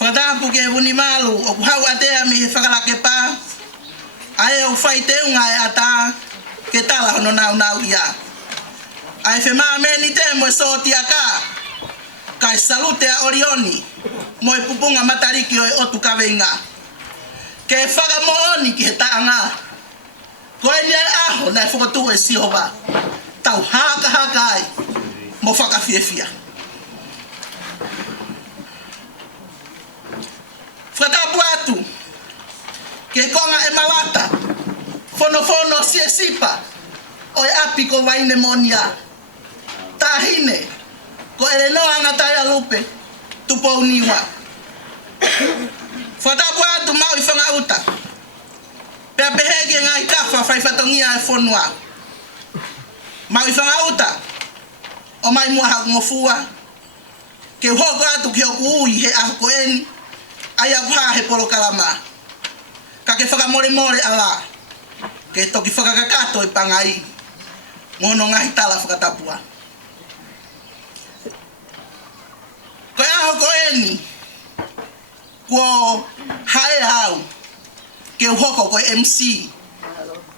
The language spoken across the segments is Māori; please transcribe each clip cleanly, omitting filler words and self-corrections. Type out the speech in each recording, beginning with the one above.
Fakatapui ke uni malu o hau atea mi whakalake pa. Ai o whai te unga e ata ke tala hono nau ia. Ai whema meni te mo so tiaka. Kai salute a Orioni mo e pupunga matariki o e otu kawenga. Ke whaka mooni ki he taanga. Ko e nia aho na e whakatu e sihoba. Tau haka ai mo whakafiefia. Fakatapui atu ke konga e malata fono siesipa o e api ko Vaine Moonia tahine ko Elenoa ngataya lupe Tupouniua. Fakatapui atu mau i whangauta pea pehege ngai kafa Faifekau e fonua mau i whangauta o mai mua hak ngofua ke hoko atu ki hoku ui he ahoko eni ai apa he polo kalama ka ke whakamore ala ke toki whakakakato i pangai ngono ngahi tala Fakatapua. Ko aho ko eni ko hae hau ke hoko ko MC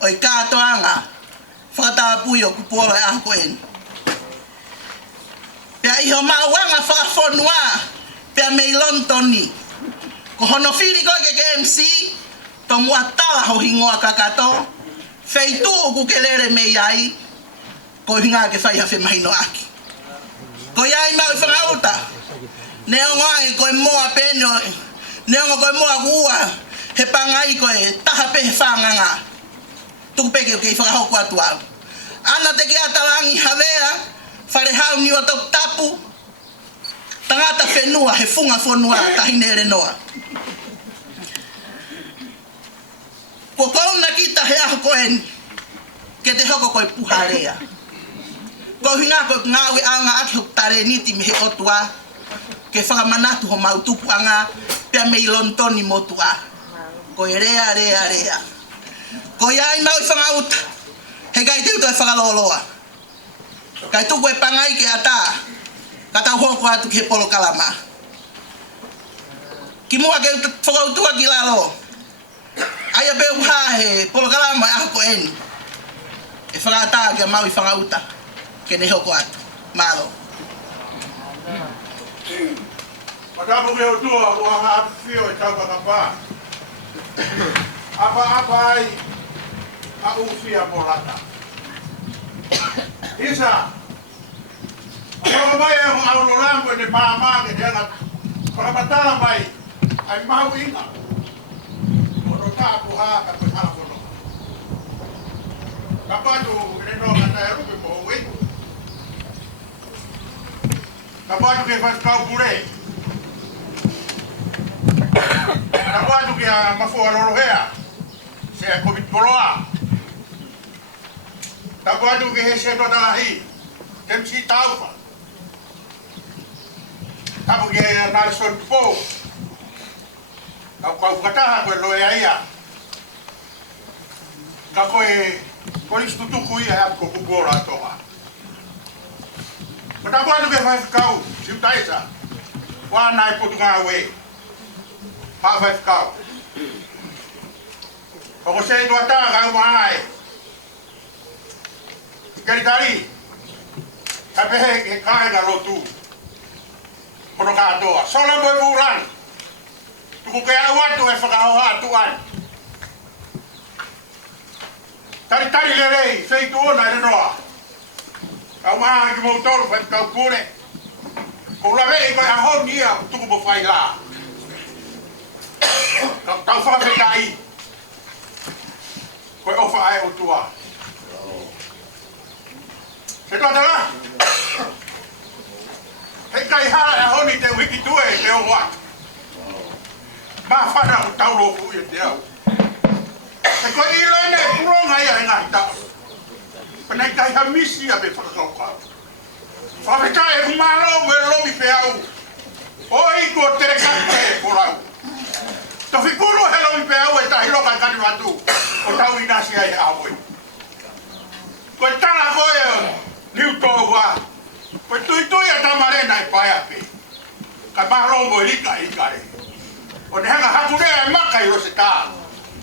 oi katoanga Fakatapui o kupola aho ko eni. Pea iho mauanga whakafonua pea mei lontoni. Ko hono whiri koe ke MC to mua tala ho hingoa kakato feitu uku ke lere mei ai ko hinga ke whai hawhi mahino aki. Ko iai mau i whangauta neongo ai koe moa peno neongo koe moa kua he pangai koe taha pe he whanganga tuku peke kei whakahoko atu au. Ana te ki atalangi hawea whare hau niwa tau tapu tangata whenua he funga whonua tahine Elenoa. Ko kauna kita he aho koen ke te hoko koe puharea. Ko hinga koe ngawe anga aki hok tare niti me he otua ke whakamanatu ho mautupu anga pia mei lontoni motua. Ko e rea. Ko iai mau i whangauta he kai teuto e whakaloloa. Kai tuku e pangai ke ata katau hoko atu ke polo kalama. Ki mua ke whakautua ki lalo. Aia peu ha he polo kalama e ako eni. E whakata ke mau i whangauta ke ne hoko atu. Malo. Matapu ke utua o hanga whio e tau kakapa. Apa ai a uwhia morata. Isa, ako mai e hong aulo lampo e ne pāma ke te anga whakamatala mai ai mau inga. Ono tāpu haa ka koe hala kono. Kapatu ke no ka tai rupe mo ui. Kapatu ke Faifekau pure. Kapatu ke a mafua rorohea. Se a COVID koroa. Kapatu ke he se totalahi. Temsi taufa. Kapu ke a Nelson Po. Kau kataha koe loe aia. Ka koe polis tutuku ia hap ko kubora toha. Matapu atu ke Faifekau, siutaisa. Wana e potu ngā we. Pa Faifekau. Pako se tua tā kau maai. Kari. Ka pehe he kāinga lotu. Kono kātoa. Sola moe mūran. Tuku ke au atu e whakahoha atuan. Tari lerei, feitu ona Elenoa. Kau maha ki mou tolu Faifekau pure. Ko lawe i koe ahon ia tuku mo whai la. Tau whakawhekai. Koe ofa ai o tua. Se tua tala. Hei kai hala e honi te wiki tue te o watu. Ma whana o tau lofu i te au. E koe i loene e puronga ia e ngai tau. Penei kai ha misi a be whakakaukau. Whawhekai e kumaro me lomi pe au. O i ko tere kate e korau. Tofi kuru he lomi pe au e tahi loka kani watu. O tau inasi ai e awoi. Koe tala koe niu tō wā. Koe tui a tamarena e pai api. Kai maharongo e rika i kare. O ne hanga hakurea e maka i rose tā.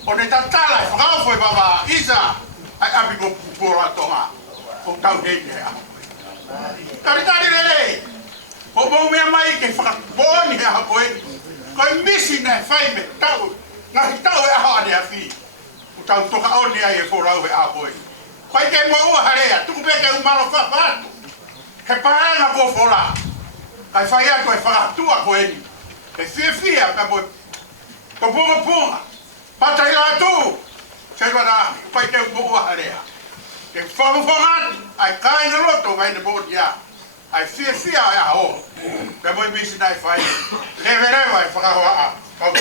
O ne tatala e whakaofo e baba isa ai api ko pupora tonga. O tau heite e awoi. Tari lelei. O mau mea mai ke whakaponi e aha koe. Koe misi ne whai me tau. Ngahi tau e aha ane a whi. O tau toka oni ai e whorau e aha koe. Koe ke mua ua harea. Tuku peke umaro whapatu. He paenga ko whola. Kai whai atu e whakatua koe ni. E whia ka moe. Ko punga. Patai la atu. Se wada koe ke ua harea. Ke whakafongat. Ai kāinga loto Vaine Moonia. Ai whia e aho. Pe moe misi nai whai. Lewe e whakahoa. Kau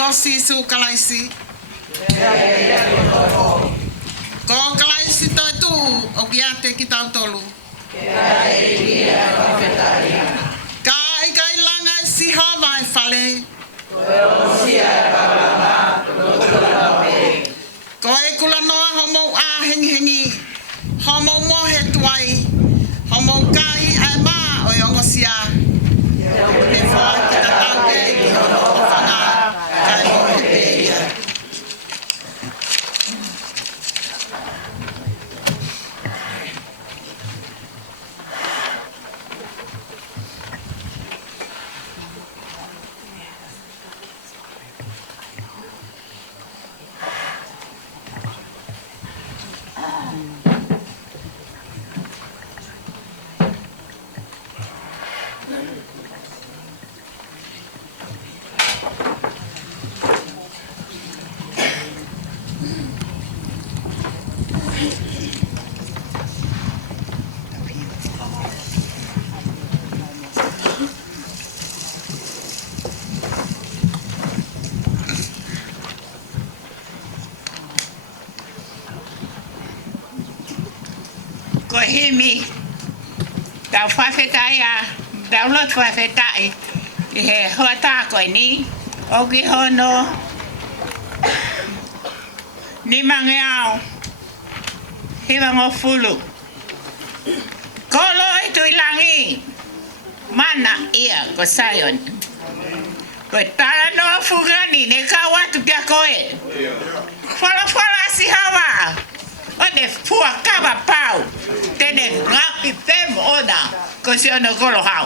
Kosi su kalaisi. Ko kalaisi toi tu o kiate ki tau tolu. Ka ikai langa si hava e fale. Ko e kula noa homo a hengi hengi. Homo mohe tuai. Homo kai ai ma o yongosia. Ne fai ki ta tau ke ki hono Faka. Himi tau Faifekau tau lot Faifekau I he hoata koe ni o ki hono ni mange au hiwango fulu kolo itu ilangi mana ia ko sayon ko tala no fugani ne kawatu kia koe fala si hawa Ode fua kaba pau tene ngapi tem ona ko si ono kolo hau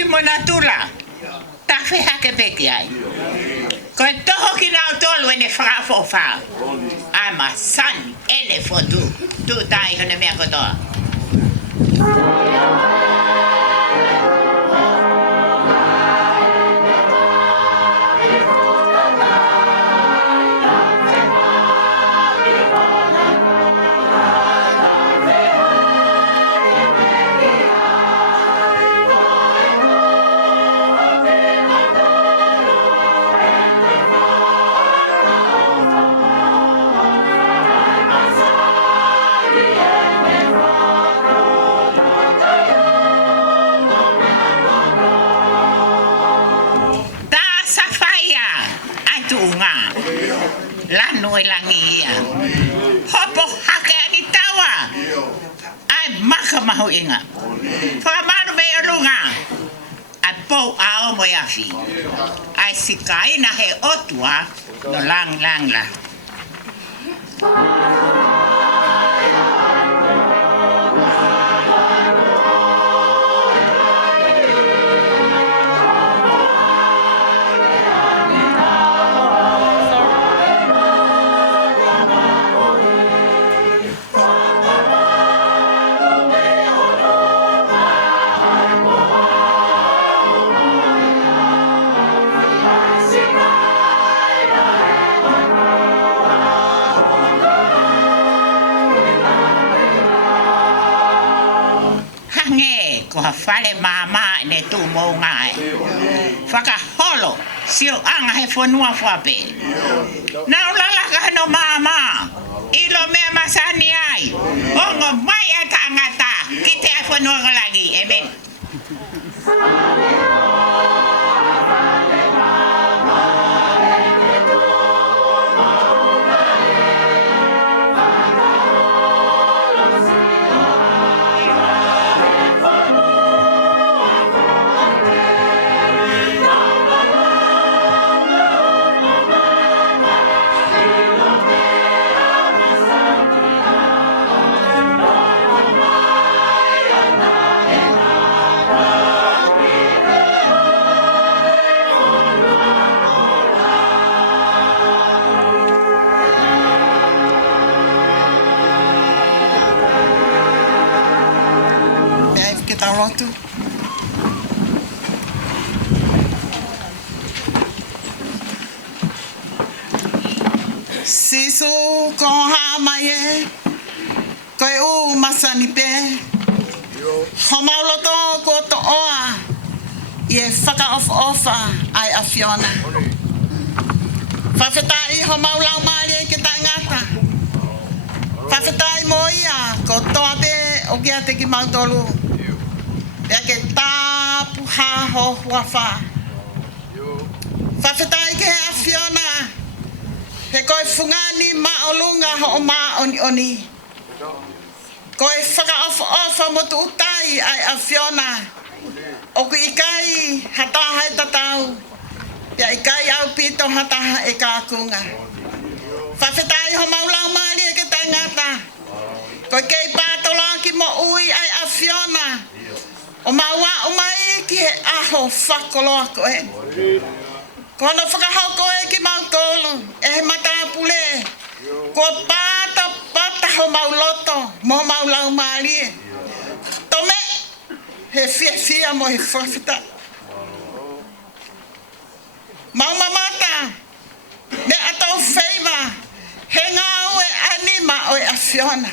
ki mona tula. Ta fe hake peki ai. Ko toho ki nau tolu ene whakafofa. I'm a son ene fotu. Tu tai hone mea kotoa. Lano e langi ia. Hopo hake ani tawa. Ai maka mahu inga. Whakamaru me orunga. Ai pou ao mo afi. Ai sikai na he otua no lang la. Whale mama ne tu mo ngai. Faka holo sio anga he fonua fwape. Na ulala ka no mama. Ilo me masani ai. Ongo mai ata angata. Kite ai fonua lagi. Amen. Lotu. Sisu ko ha mai ko u masani pe. Homauloto ko to oa. Ye faka ofa ai afiona. Fafetai homaulau mali ke tangata. Fafetai moia ko toabe o kia te ki mautolu. Ya ke tapu ha ho wafa. Fafetai ke afiona. He koe fungani maolunga ho ma oni. Koe whaka ofa motu utai ai afiona. Oku ikai hataha e tatau. Ya ikai au pito hataha e kākunga. Fafetai ho maulau mali e ke tangata. Koe kei pātola ki mo ui ai afiona. O maua o mai ki he aho whakoloa koe. Kono whakahoko e ki mautolu, e he matapule. Ko pata ho mauloto, mo maulau malie. Tome, he fia mo he whawhita. Maumamata, me atau wheiva, he ngau e anima o e afiona.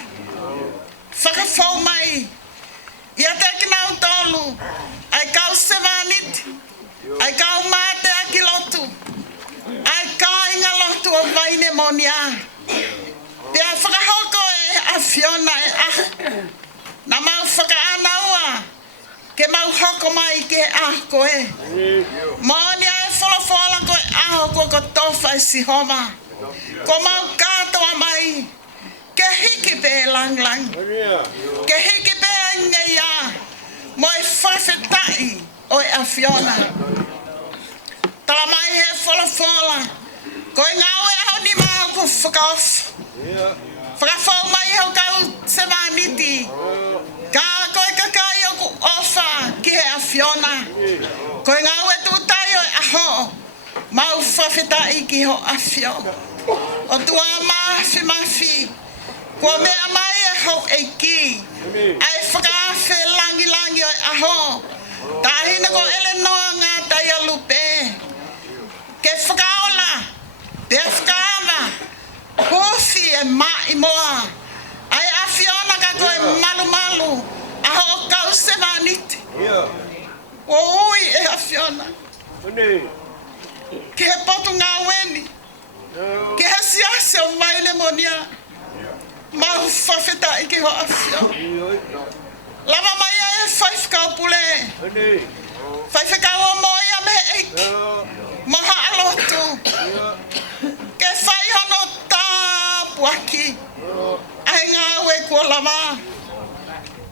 Whakawhau mai, ia te ki mautolu, ai kau sevaniti. Ai kau mate aki lotu. Ai kau inga lotu o Vaine Moonia. Pea whakahoko e afiona e ah. Na mau whakaanaua. Ke mau hoko mai ke ah koe. Moonia e wholofola koe aho ko tofa e sihoma. Ko mau katoa mai. Ke hiki pe lang. Ke hiki pe ngeia. Mo e whawhetai. Oi afiona. Tala mai he fola. Koe ngau e hau ni mau ko whakaof. Whakawhau mai hau kau semaniti. Ka koe kakai o ku ofa ki he afiona. iki ho afio. O tua mafi. Ko mea mai e ho eiki. Ai whakawhi langi o aho. Tahina ko Elenoa ngā taia lupe. Ke whakaola. Te whakaama. Fuufi e mai moa. Ai afiona ka koe malu. Aho o kau se maniti. O ui e afiona. Ke he potu ngā weni. Ke he siasi o Vaine Moonia. Mahu whawheta i ke ho afio. Lava mai e Faifekau pule. Faifekau o moia me eiki. Maha alotu. Ke whai hono tāpu aki. Ai ngā ue kua lama.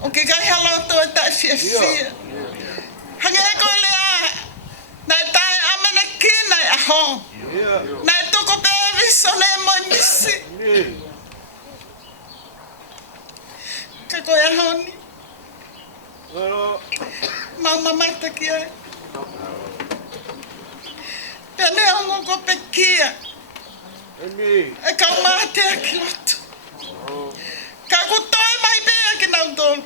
O ke kai halotu e tai fia. Hange e koe lea. Nai tai amene ki nai aho. Nai toko pe viso ne moi misi. Ka koe ahoni. Mau mamata ki ai. Pene ongo ko pe kia. E kau mahate a ki lotu. Ka kutoe mai bea ki nau tolu.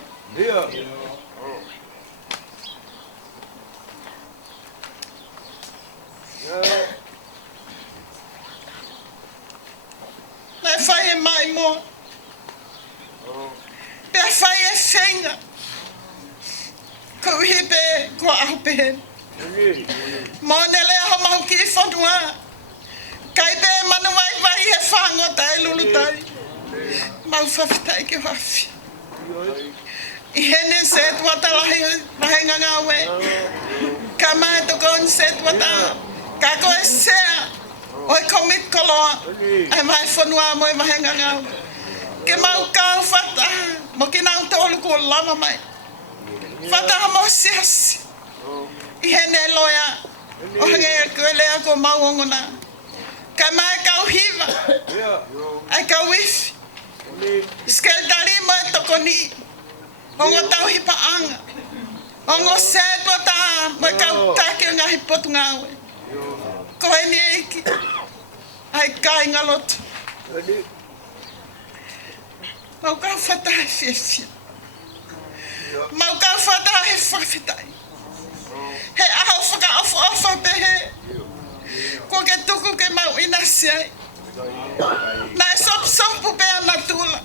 Nai whai e mai moa. Pea whai e whenga. Ko uhi pe kua aho pehen. Mone lea ho mahu ki whanua. Kai pe manu vai he whangota e lulutai. Mau whawhitai ki wafi. I hene se tuata lahenga ngā we. Ka mai toko on se tuata. Ka koe sea. Oi komit koloa. Ai mai whanua mo e mahenga ngā we. Ke mau kau whata. Mo ki nau tolu ko lama mai. Whata mo siasi. I hene loia. O hange koe lea ko mau ongona. Ka mai kau hiva. Ai kau wifi. Skel dali mo e toko ni. Ongo tau hipa anga. Ongo se tuata mo e kau take o ngā hipotu ngā we. Ko e ni eiki. Ai kai ngalotu. Mau kau whata he whiawhia. Mau kau whata he whawhitai. He aho whaka pehe. Ko ke tuku ke mau inasi ai. Nai sopu pea na tula.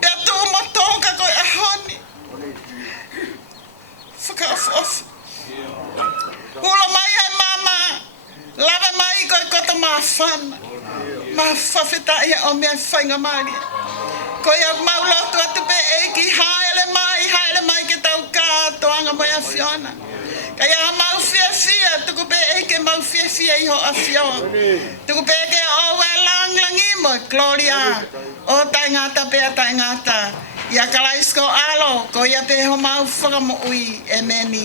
Pea tuu mo tonga koe ahoni. Whaka Hula mai he mama. Lava mai koe koto maa whana. Maa whawhitai he o mea whainga maria. Ko ia maulotu atu pe eiki haele mai ke tau kātoanga mai a whiona. Ka ia mau whiawhia, tuku pe eike mau whiawhia iho a whiona. Tuku pe eke owe langlangi mo, Gloria. O tai ngata pe a tai ngata. Ia kalaisko alo, ko ia pe ho mau whakamo ui e meni.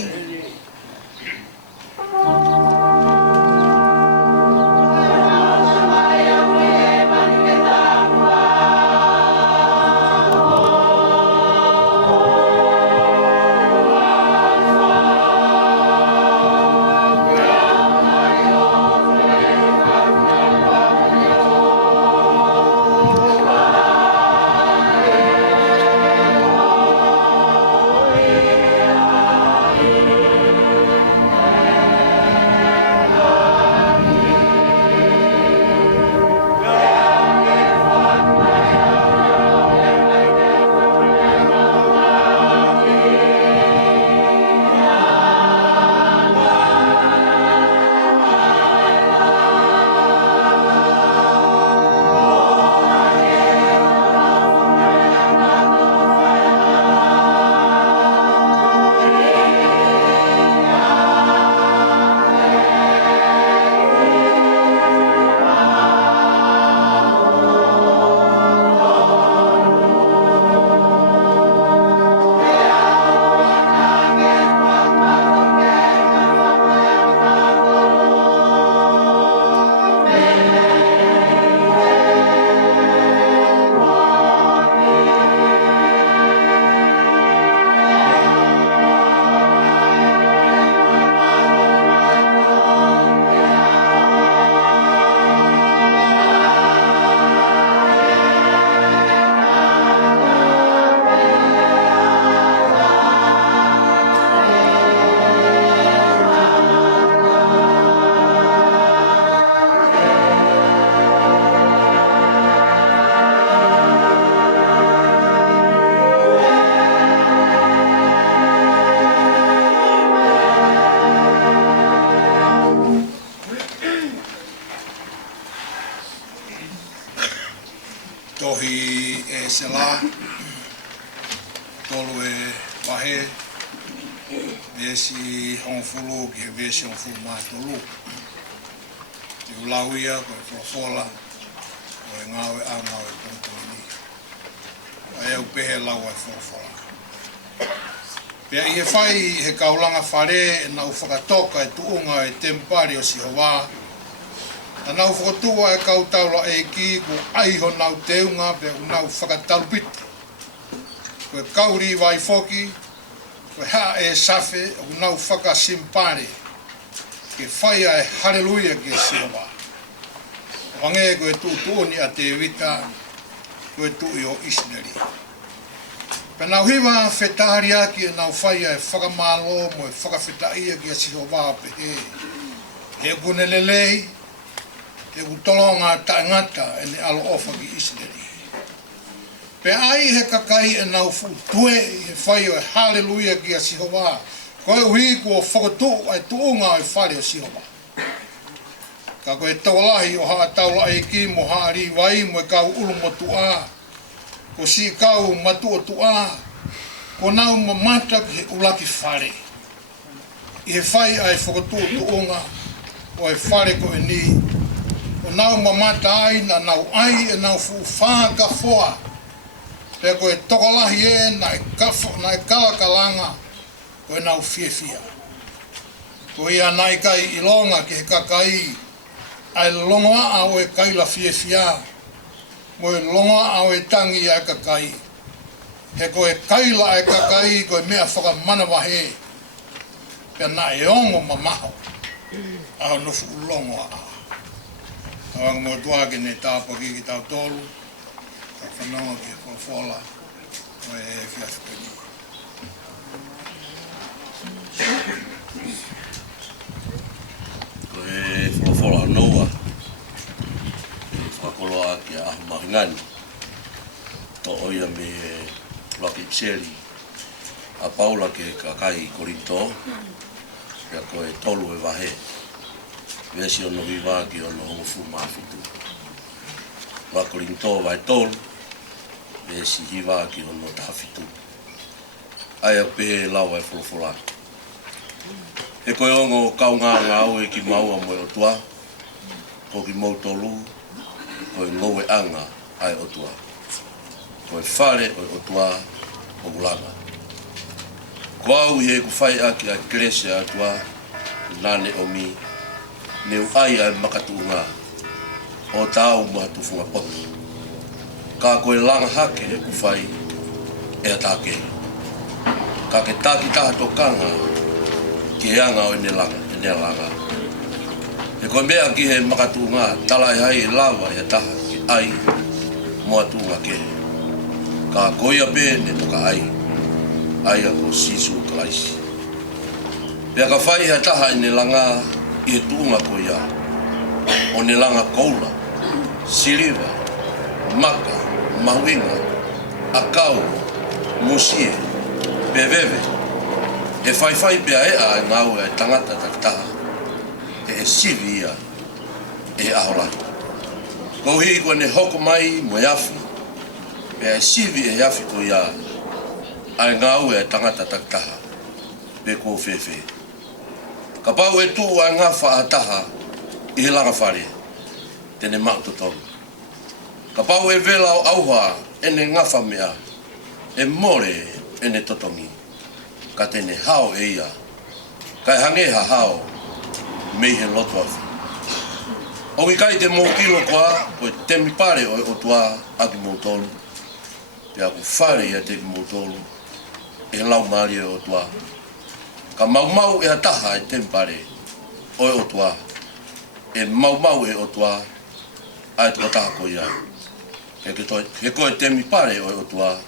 i e sela tolu e wahe vesi honfulu ki vesi honfulu matolu i ulauia ko e fofola ko e ngawe a ngawe pontoni ai au pehe lau e fofola pea i he whai he kaulanga whare na u whakatoka e tuunga e tempari o Sihowa na nau whakatua e kautaula e ki ko aiho nau teunga pe nau whakatalupiti ko e kauri vai foki ko ha e safe o nau whakasimpare ke whaia e haleluia ke Sihowa wange ko e tuuni a te vita ko e tui o Isneri pe nau hiwa whetahari aki e nau whaia e whakamalo mo e whakawhetaia ki a Sihowa pe he gunelelei te utolonga taingata e ne alo ofa ki Isneri. Pe ai he kakai e nau tue he whaio e haleluia ki a Sihowa. Koe uhiku o whakatu ai tuunga e whare o Sihowa. Ka koe tawalahi o haa taula ai ki mo haa ri wai mo e kau ulu mo tua. Ko si kau matu o tua. Ko nau mamata ki he ulaki whare. I he whai ai whakatu o tuunga o e whare ko e ni. O nau mamata ai na nau ai e nau Faka foa. Pe koe tokalahi e na e kalakalanga ko e nau fiefia. Ko ia nai kai ilonga ki he kakai ai longoa au e kaila fiefia. Mo e longoa au e tangi ai kakai. He koe kaila ai kakai ko e mea whakamanawahe. Pe na e ongo mamaho. Au nofu ulongoa au. Awang mo tua ke ne tāpa ki tau tolu, ka whanonga ki whawhala, o e whiawhikani. Ko e whawhala noa, whakoloa ki a ahu mahingani, to oia me laki pseri, a paula ke kakai korito, kia ko e tolu e wahe. Vesi ono viva ki ono hongu mafitu. Wakorinto vai tolu, vesi hiva ki ono tafitu. Ai au pehe lau e wholofola. E koe ongo kaunga ngā ue ki maua mo e otua, ko ki mautolu, ko e ngowe anga ai otua. Ko e whare o otua o gulanga. Ko au i he ku whai aki a krese atua, nane o mi, neu ai ai makatunga o tau mahatufunga potu. Ka koe langa hake e ku whai e atake. Ka ke taki taha tokanga ki e anga o ene langa. E koe mea ki he makatunga tala e hai e lava e taha ki ai moatunga ke. Ka koe a pe ne toka ai. Ai a ko sisu kalaisi. Pea ka whai e taha ene langa i he tuunga ko ia, o ne langa koula, siliva, maka, mahuinga, akau, musie, peveve, e whaiwhai pia ea e ngau e tangata taktaha, e sivi ia, e ahorahi. Kouhi ko ne hoko mai mo yafi, pia e sivi e yafi ko ia, a ngau e tangata taktaha, pe ko fefe. Ka pau e tū a ngā whaataha i he langa whare, tene mautotonu. Ka pau e vela o auha ene ngā whamea, e more ene totongi, ka tene hao e ia, kai hangeha hao mei he loto afi. Oki kai te mō kilo koa, ko e temi pare o e otua aki mō tolu, te aku whare ia te ki mō tolu, e lau maari e otua. Ka maumau e ataha e tempare o e otua. E maumau e otua ai tuka taha ko ia. He koe temi pare o e otua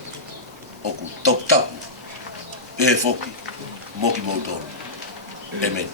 o ku top tapu. E he foki moki moutoru. Amen.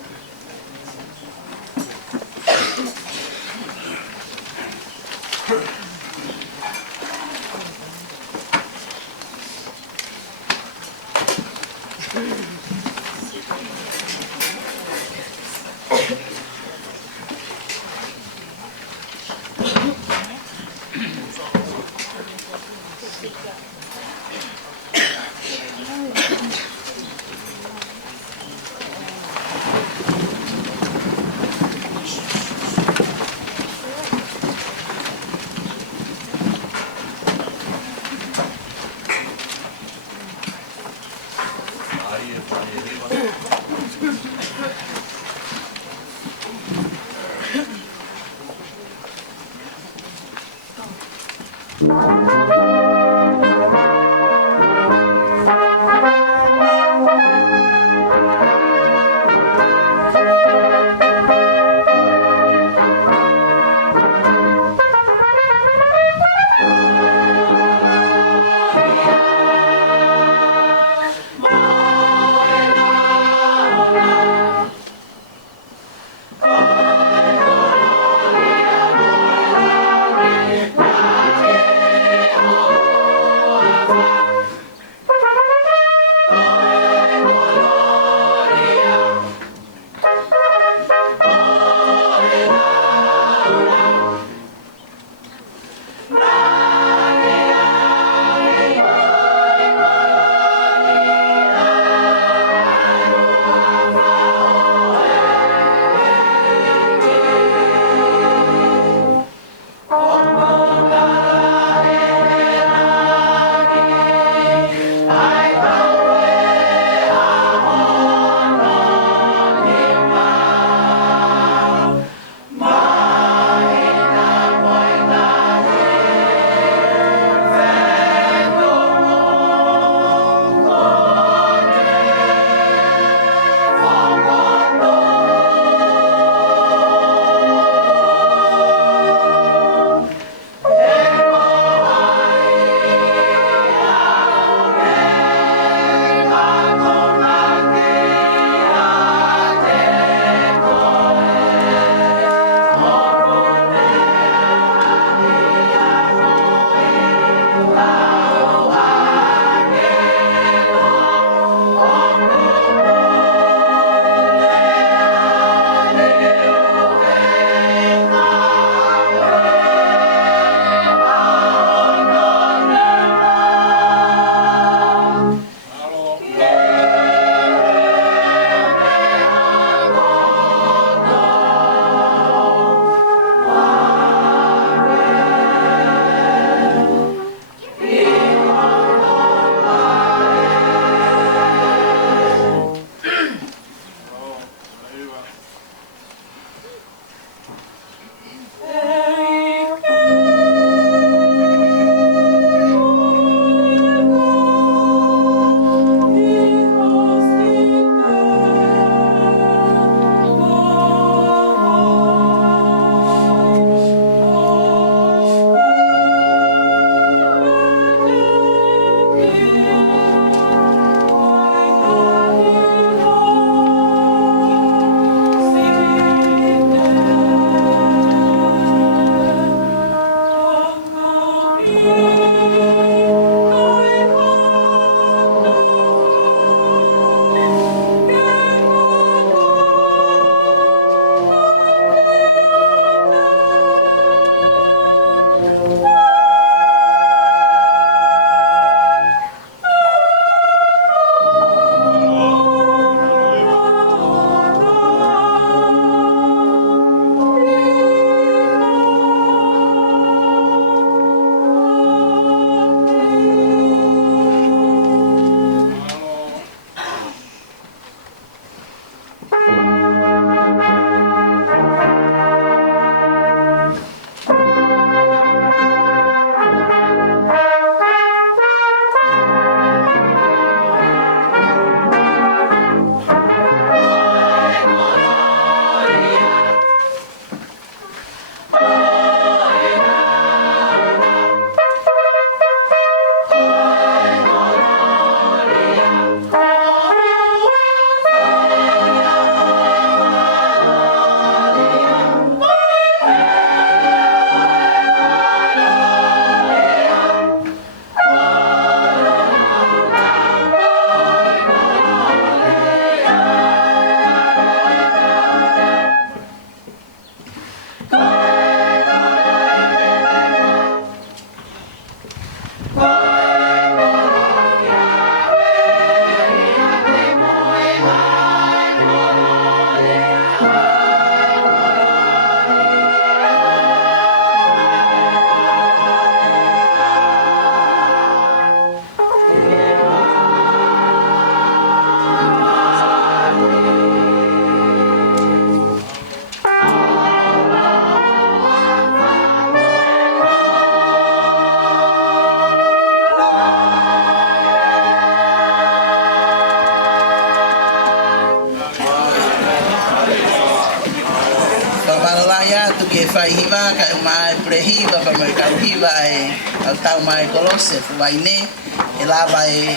mai hiva ka mai prehiva pa mai ka hiva e au tau mai kolose fu Vaine e lava e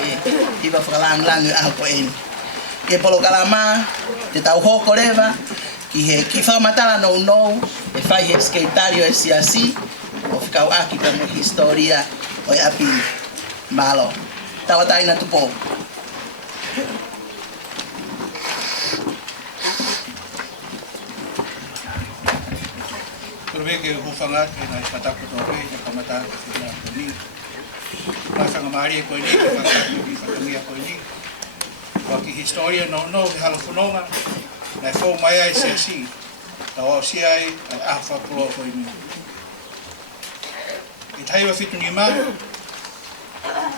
hiva falang lang a ko en ke polo kalama te tau hoko leva ki he ki fa matala no e fai he skateario e Siasi o fikau aki pa mo historia o api malo tawatai na tupo Ke hufanga ke na Fakatapui ke kamata ke na ni masa ngamari ko ni ke Fakatapui ko ni wa ki historia no ke halafunonga na fo mai ai Siasi tawa siai a fa pulo ko ni i tai wa fitu ni ma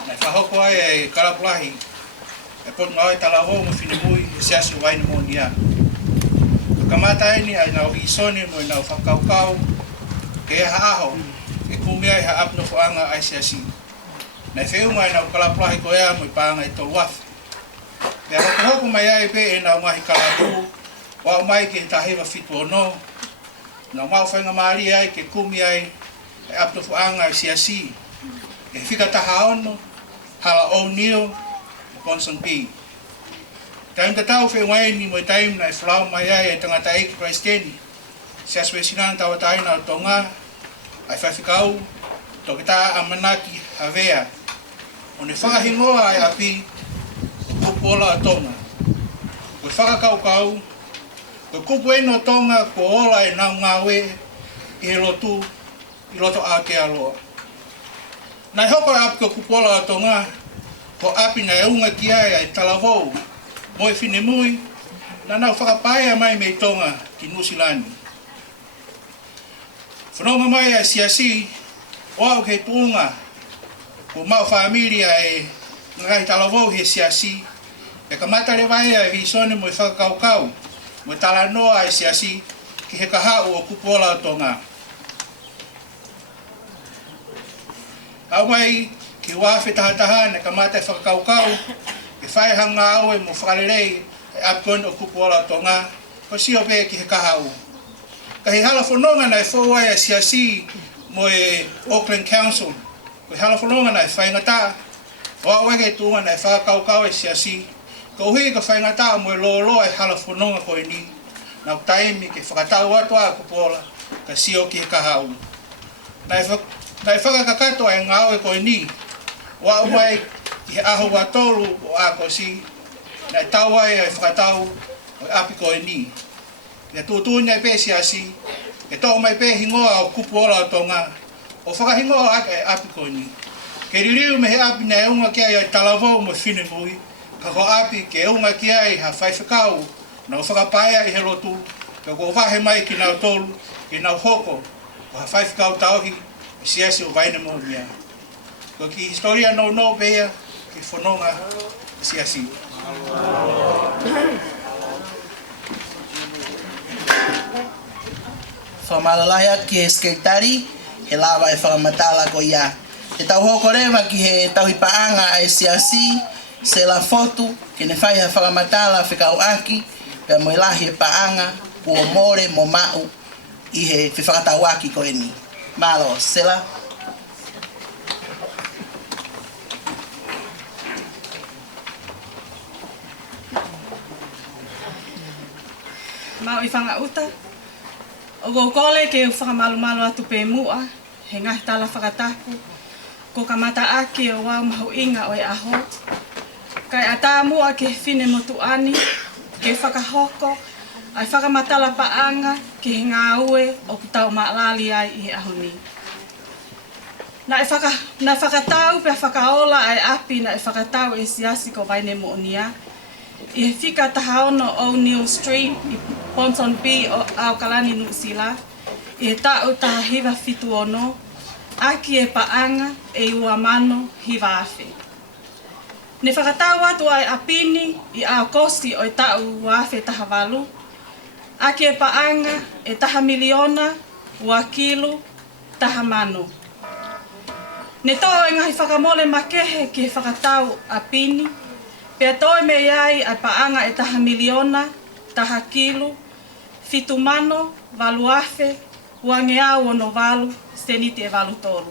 na fa hoko ai kalapulahi e pot ngai talavo mo fine mui Siasi Vaine Moonia kamata ini ai na isoni mo na Faifekau ke haaho e kumia ha ap Nofoanga ai Siasi na feu mai na kalapulahi ko ia mo panga i to waf pe ho mai ai pe na mai kalabu wa mai ke tahiva fitu no na mau fanga mari ai ke kumia ai ap Nofoanga ai Siasi e fika tahaono hala o nio konson pi Taim tatau fe waini mo taim na flau mai ai tangata ek Kristeni. Sias wesinan tawatai na tonga ai Faifekau to kita amanaki havea. One faka hingoa ai api kupola tonga. Ko faka kau ko kupueno tonga ko ola e na ngawe i loto ake aloa. Na hoko api ko kupola tonga ko api na eunga kia ai talavou. Moi fine mui, na nau whakapaea mai mei tonga ki Nusilani. Whanonga mai a Siasi, oau ke tuunga, ko mau familia e ngai talavou he Siasi, e kamata le vai a visone moi Fakakau, moi Elenoa a Siasi, ki he kahau o kupola o tonga. Au mai, ki wafe tahataha ne kamata e Fakakau, e whai hanga au e mo whakarerei e apkon o kupuola tonga, ko si o pe ki he kahau. Ka he halafononga na e whawai a Siasi mo e Auckland Council, ko he halafononga na e whaingata, o awege tuunga na e whakaukau e Siasi, ko hui ka whaingata mo e lolo e halafononga ko e ni, na utaimi ke whakatau atua a kupuola, ka si o ki he kahau. Na e whakakato e ngau e ko e ni, o awege ki aho wa tolu o ako si na tawa e whakatau o api ko e ni. Ia tūtūnia pe Siasi, e tō mai pe hingoa o kupuola o tonga, o whakahingoa ake e api ko e ni. Ke ririu me he api na e unga kia i talavou mo whine mui, ka ko api ke unga kia i ha Faifekau, na o whakapaea i he lotu, ka ko wahe mai ki nau tolu, ki nau hoko, o ha Faifekau tauhi, i Siasi o Vaine Moonia. Ko ki historia no pea, ki whanonga Siasi. Whamalalahi ki he skateari, he lawa e whakamatala ko ia. Te tau hoko rewa ki he tauhi paanga ai Siasi, se la fotu, ki ne whai ha whakamatala whikau aki, pe mo ilahi e paanga, kua more mo mau, i he whiwhakatau aki ko e ni. Malo, sela. Mau I whangauta. O go kole ke whakamalu atu pe mua, he ngahi tala whakatapu, ko kamata aki o wau mahu inga o e aho. Kai ata mua ke whine motu ani, ke whakahoko, ai whakamatala paanga ke he ngā ue o kutau maalali ai I he aho ni. Na whakatau pe whakaola ai api na e whakatau e Siasi ko Vaine Moonia, I he whika tahaono O'Neill Street I Ponson B o Aukalani Nusila, I he tau taha hiva fitu ono, aki e paanga e ua mano hiva afe. Ne whakatau atu ai apini I Aukosi o tau wafe taha walu, aki e paanga e taha miliona, ua kilu, taha mano. Ne tō e ngahi whakamole makehe ki he whakatau apini, pea toi me iai ai paanga e taha miliona, taha kilu, fitu mano, waluafe, Uangea o no valu, steniti e valu tolu.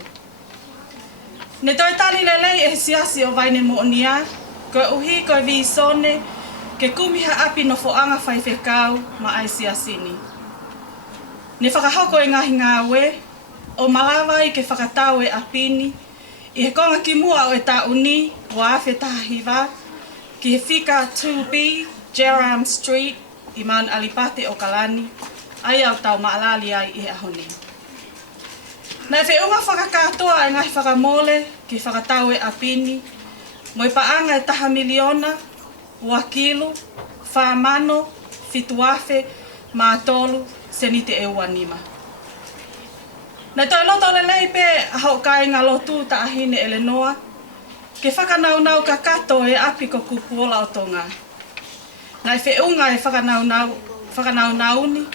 Ne toi tani lelei e siasi o Vaine Moonia, koe uhi koe vi sone, ke kumiha api Nofoanga Faifekau ma ai siasini. Ne whakahoko e ngahi ngāwe, o malawai ke whakatau e apini, i he konga ki mua o e tā uni, wa awhi tahiwa, ki he Fika 2B, Jerram Street, i Mount Alipate o Kalani, ai au tau maalali ai i he ahoni. Nai whiunga whakakatoa e ngahi whakamole, ki whakatau e apini, mo i paanga e taha miliona, wakilu, whamano, fituafe, mātolu, senite e uanima. Nai toi loto lelei pe ahau kai ngā lotu ta ahine Elenoa, ke whakanaunau ka kato e api ko kupuola o tonga. Nai whiunga e whakanaunauni,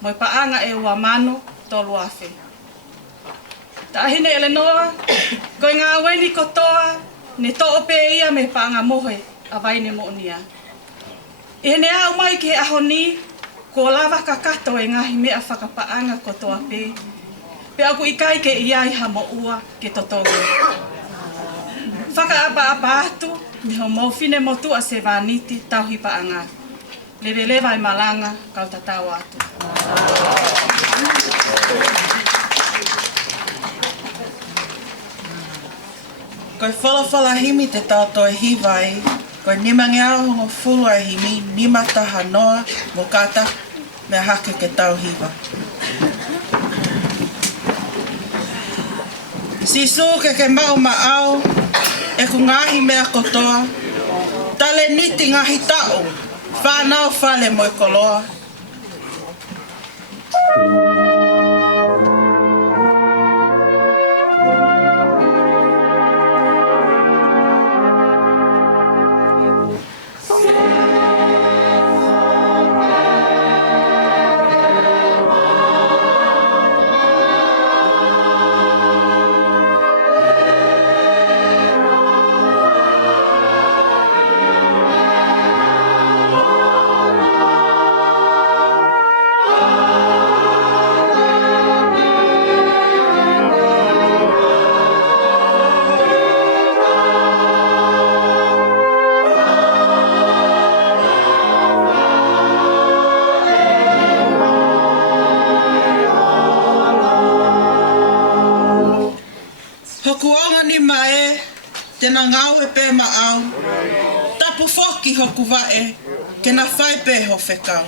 mo i paanga e uamano tolu afe. Ta ahine Elenoa, koe ngā weni kotoa, ne to'o pe ia me paanga mohe a Vaine Moonia. I hene au mai ki he ahoni, ko lava ka kato e ngahi mea whakapaanga kotoa pe, pe aku ikai ke iai hamo ua ke totogo. Whakaapa atu, me ho maufine motua se vaniti tauhi paanga. Lele vai malanga kau tatau atu. Koe whalawhala himi te tātou e hiwai, koe nimangea hongo fulu e himi, nima taha noa, mo kata, me hake ke tau hiwa. Sisu ke mau maau, e ku ngahi mea kotoa, tale niti ngahi tau, whanau whale mo e koloa. Hokuonga ni mae, tena ngau e pe maau, tapu foki hoku vae, ke na whai pe ho Faifekau.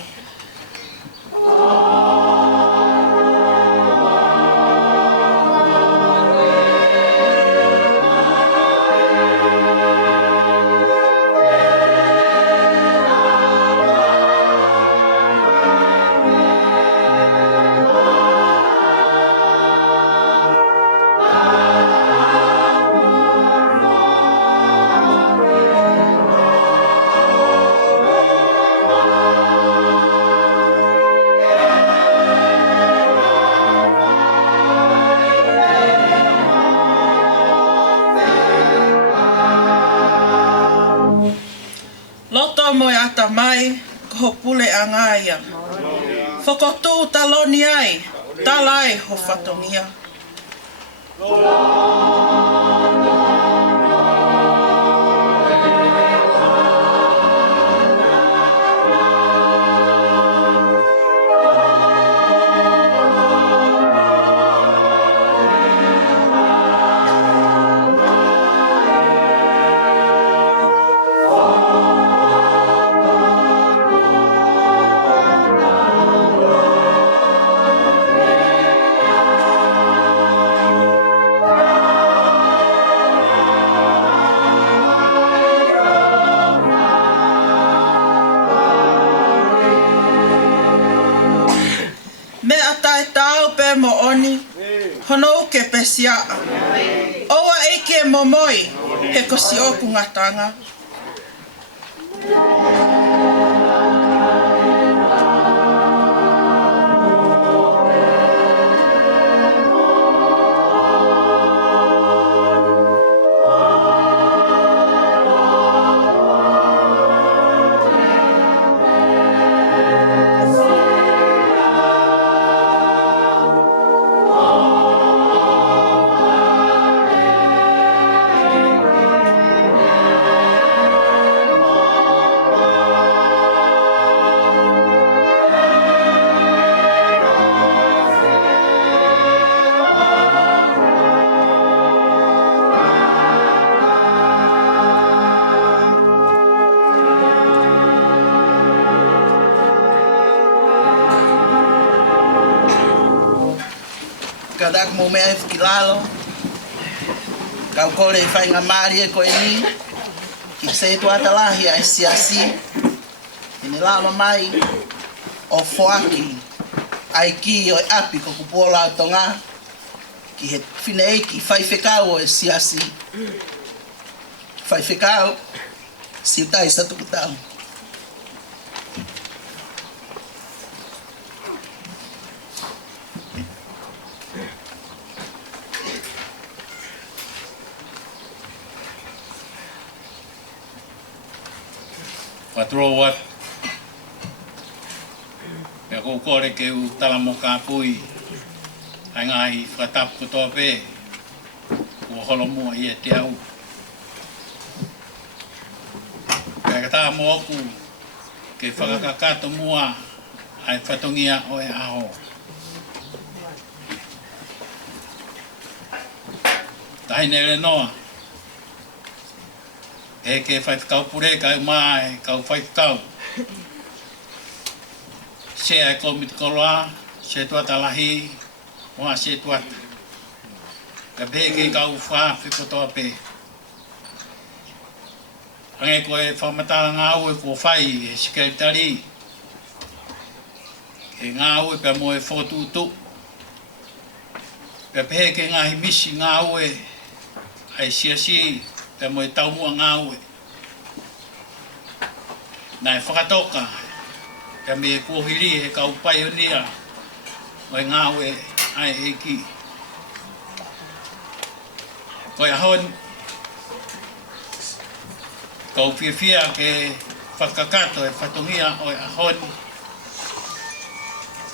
Loto mo e ata mai, ko pule a ngaia. Whakotu taloni ai, talai ho whatongia. Mo oni, hono ke pesia. Oa eke momoi, he kosi oku ngatanga. dak mo mea kilalo. Kau kore fai ngā maari e koe ni. Ki se tu atalahi a Siasi. Ini lalo mai o foaki. Ai ki o api ko kupola tonga. Ki he whine eiki Faifekau e Siasi. Faifekau. Siutai sa tukutau. Patro wat pe ko kore ke u tala mo ka pui ai ngai fatap ko to pe ko holo mo ie te au ka ta mo ku ke Faka to mua ai fatongia o e aho tai ne Elenoa e ke Faifekau pure ka mai ka Faifekau se ai ko mit koloa se tua talahi wa se tua ka be ke ka ufa fi ko to pe ange ko e famata nga o ko fai e sekretari e nga o pe mo e fotu tu pe pe ke nga himisi nga o e ai Siasi pe mo tau mua ngā ue. Nai whakatoka, pe me kuohiri he kau paionia o ngā ue ai eki. Koe ahon, kau whiawhia ke whakakato e whatongia o ahon.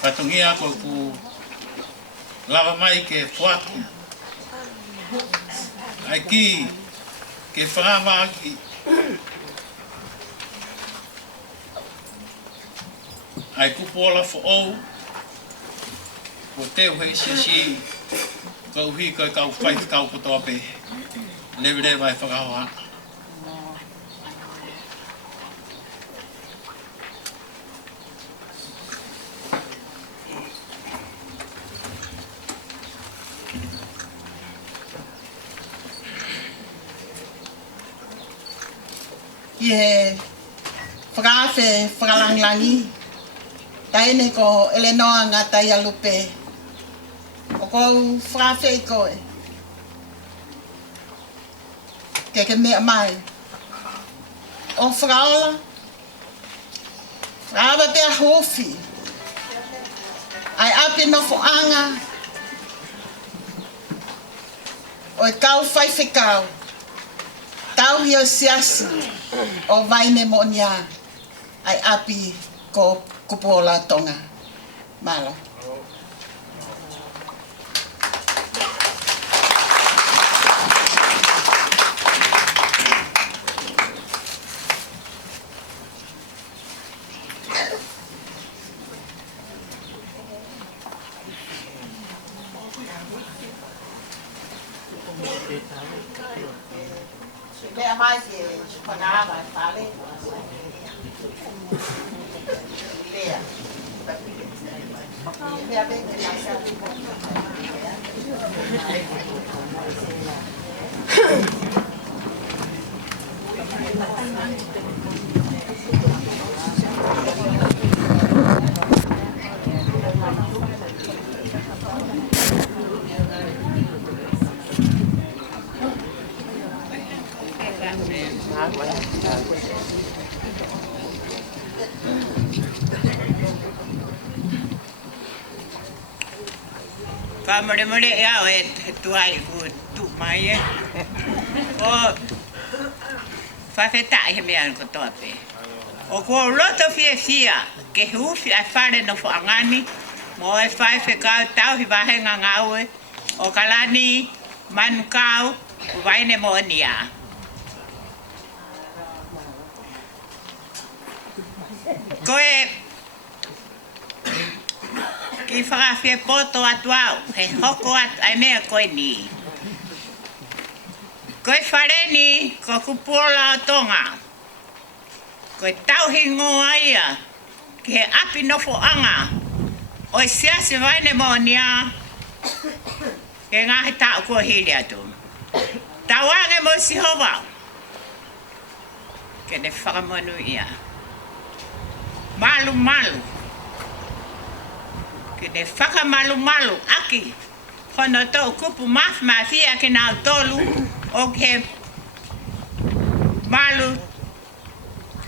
Whatongia ko ku lava mai ke whaki. Ai ki, ke whaamaki. Ai kupola fo ou. Ko teo hei Siasi. Kau hi koe kau Faifekau ko toa pe. Lewe vai whakahoa. Ie whakawhe whakalanglangi. Taine ko Elenoa ngā tai alupe. O kou whakawhe I koe. Ke mea mai. O whakaola. Whakawa pia Fuufi. Ai api Nofoanga. O e kau Faifekau. Tau hio Siasi o Vaine Moonia ai api ko kupola tonga. Malo. Mea mai ke whangawa e whare. Lea. Mea beke nasa. Ka mure ya e tuai ku tu mai e. O whawhetai he mea ko toa pe. O ko loto fia ke hufi a whare Nofoangani mo e Faifekau tau hi wahenga ngaue o kalani manukau o Vaine Moonia. Koe ki whakawhia poto atu au, he hoko atu ai mea koe ni. Koe whareni ko kupola o tonga. Koe tauhi ngoa ia ki he api Nofoanga o Siasi Vaine Moonia Ke ngahi tau kua hili atu. Tawange mo si hova. Ke ne whakamonu ia. Malu malu. Ke ne whakamalu malu aki. Hono tō kupu mafia ke nau tolu o ke malu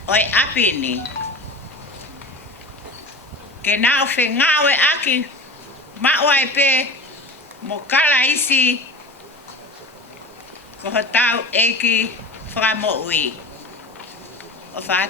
oi apini. Ke nau whengawe aki mawai pe mo kala isi ko hatau eki whakamo ui. O what?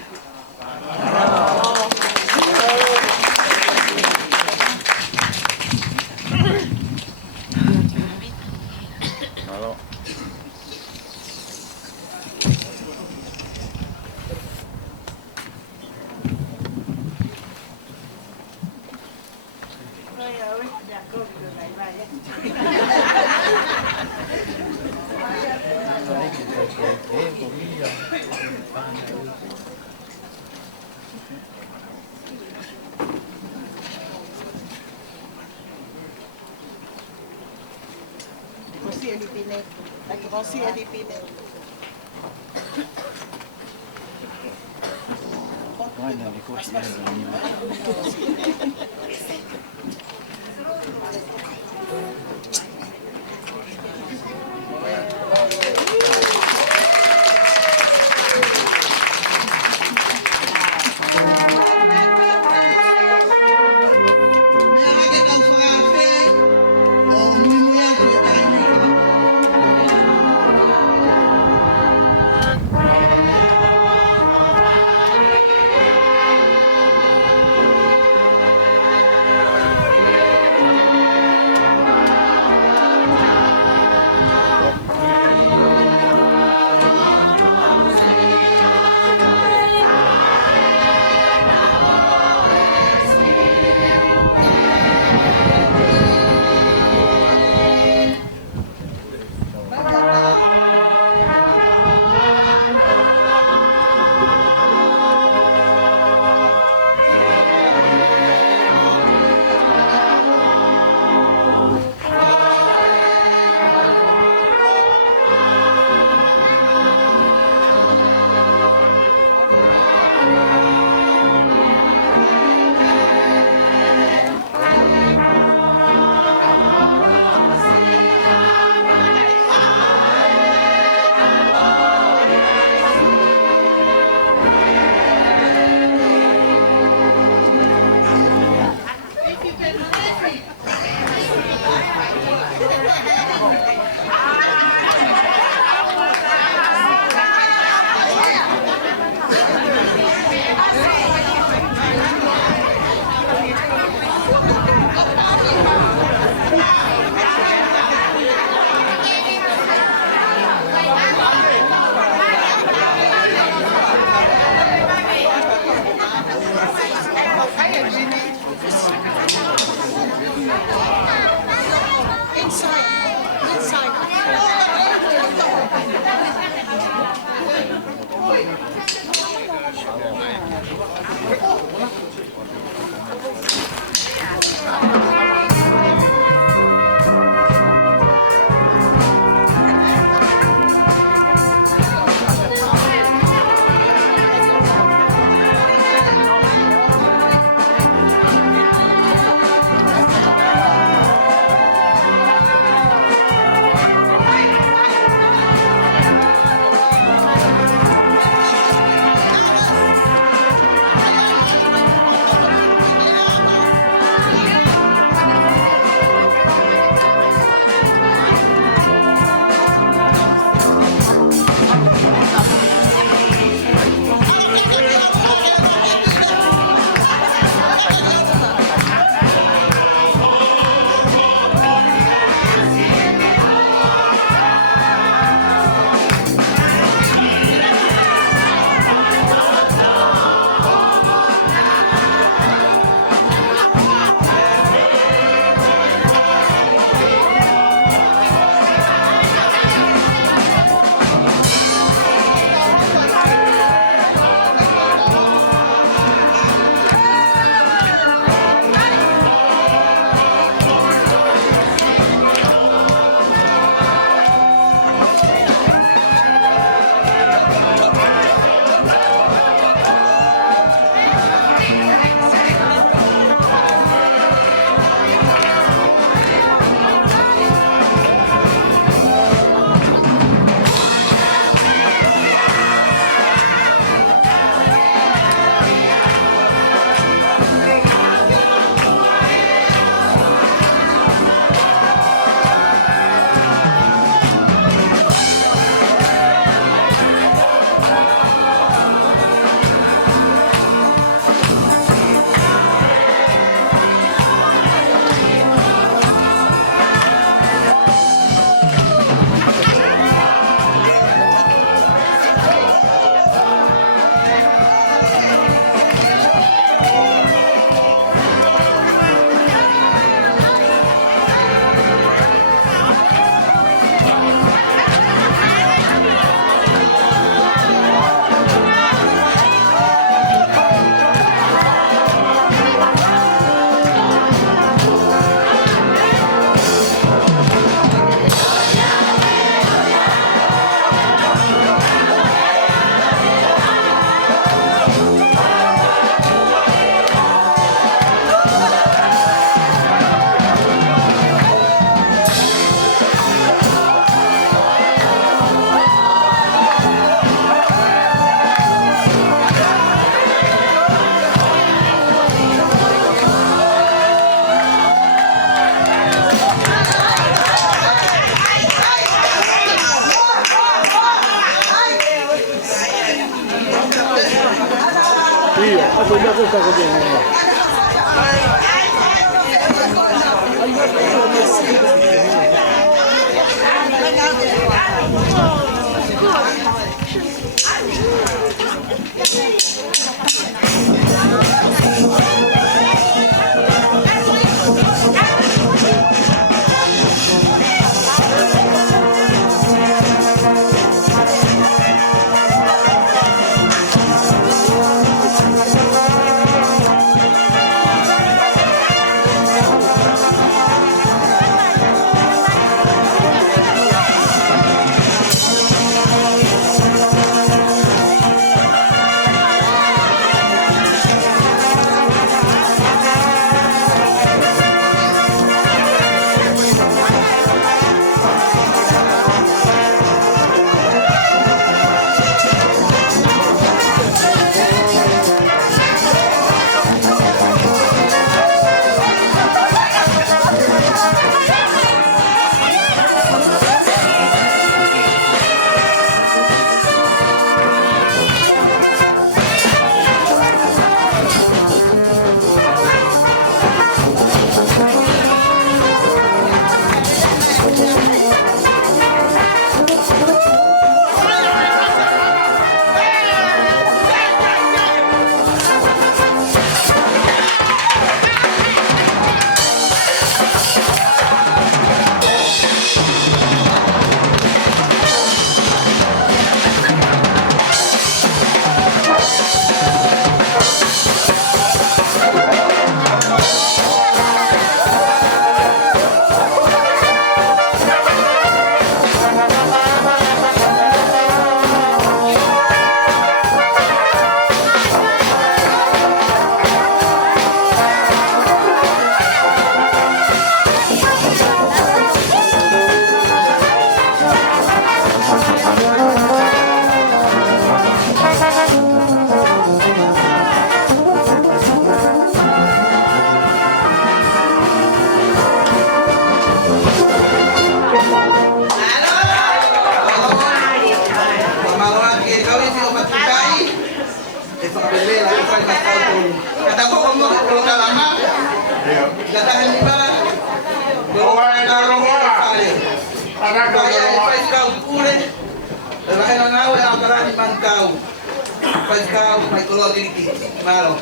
Faifekau, mai kolo diriki, malo.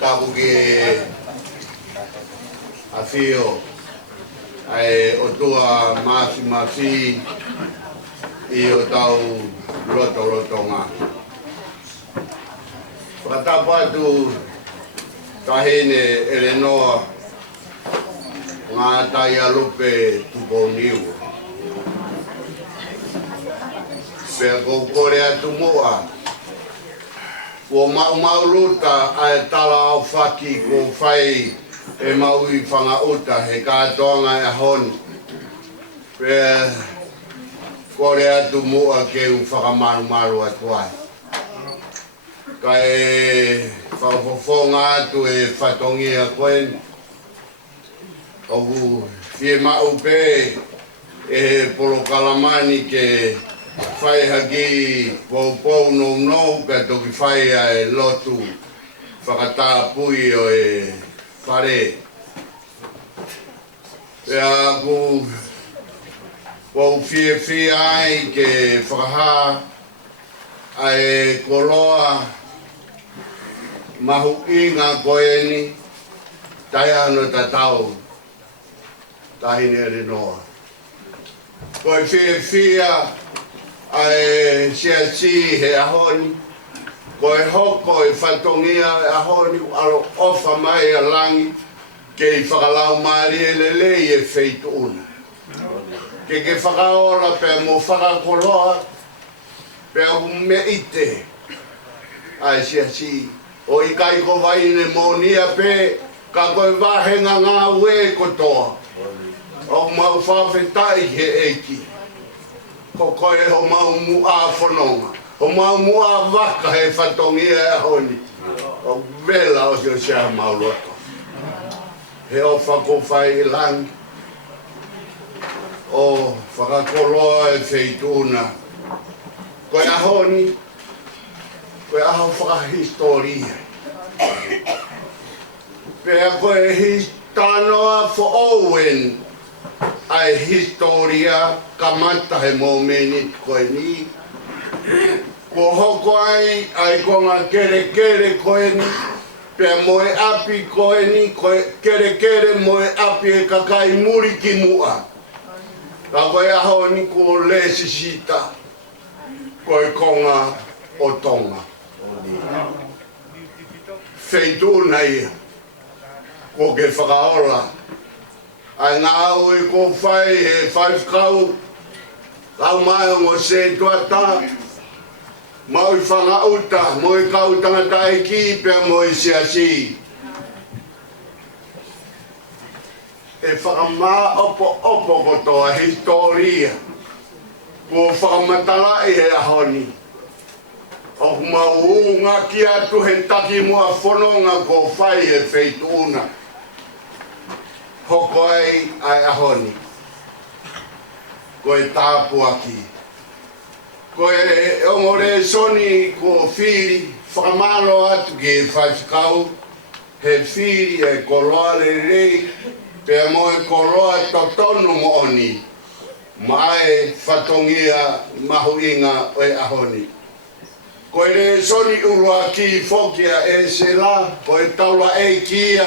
Tapu ke afio ai o tua masi I o tau roto ngā. Fakatapui tahine Elenoa ngā tai alupe Tupouniua. Pea kou kore atu moa. Ko mau luta ai tala au whaki ko whai e mau I whangauta he kātoanga e honu. Pea kore atu moa ke u whakamaru atu ai. Kai whawhawhonga atu e whatongia koen. Ogu fie mau pe e polo kalamani ke whai haki pou no ka toki whai e lotu Fakatapui o e whare. Pea ku pou fie ai ke whakaha ai koloa mahu inga koeni tai ano tatau tahine Elenoa. Koi fie ai Siasi he ahoni, koi hoko e whatongia e ahoni alo ofa mai a langi ke I whakalau maari e lelei e feitu una. Ke whakaola pe mo whakakoloa pe me ite ai Siasi. O I kai ko Vaine Moonia pe ka koe wahenga ngā ue kotoa. O mau whawhetai he eiki. Ko koe o mau mua whanonga. O mau mua waka he whatongia e honi. O vela o sio sea mau roto. He o whakowhai I langi. O whakakoloa e wheituna. koe ahoni, koe aho whakahistoria. Pea koe histanoa fo owen ai historia kamata he momeni koe ni. Ko hoko ai konga kere koe ni. Pea moe api koe ni, koe kere moe api e kakai muri ki mua. Ka koe aho ni ko le sisita, koe konga o tonga. Feituna ia, ko ke whakaola. Ai ngā au e ko whai he Faifekau, kau mai o se tuata, mau I whangauta, mo I kau tangata e ki, pia mo I Siasi. E whakamā opo kotoa historia, ko whakamatala I he ahoni. O mau ngā ki atu he taki mua whanonga ko whai he feituna. Hoko ai ahoni. Ko e tāpu aki. Ko e ongore soni ko whiri, whakamano atu ki e Faifekau, he whiri e koloa le rei, pea mo e koloa totonu mo oni, ma e whatongia mahuinga o e ahoni. Ko e re soni urua ki fokia e se la, ko e taula e kia,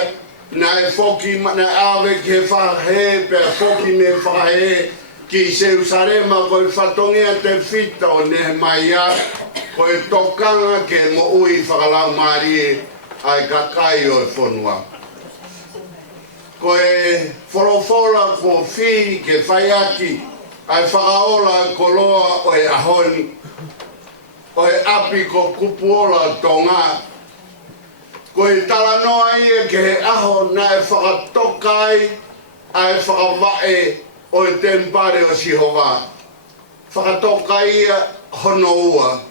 na e foki na ave ki he whahe, pea foki me whahe, ki se usarema ko e whatongia te whita o ne mai a, ko e tokanga ke mo ui whakalau marie ai kakai o e whanua. Ko e whorofora ko whiri ke whaiaki ai whakaola koloa o e ahoni, o e api ko kupuola tonga. Ko e talanoa ia ke he aho na e whakatokai ai whakavae o e tempare o Sihova. Whakatoka ia hono ua.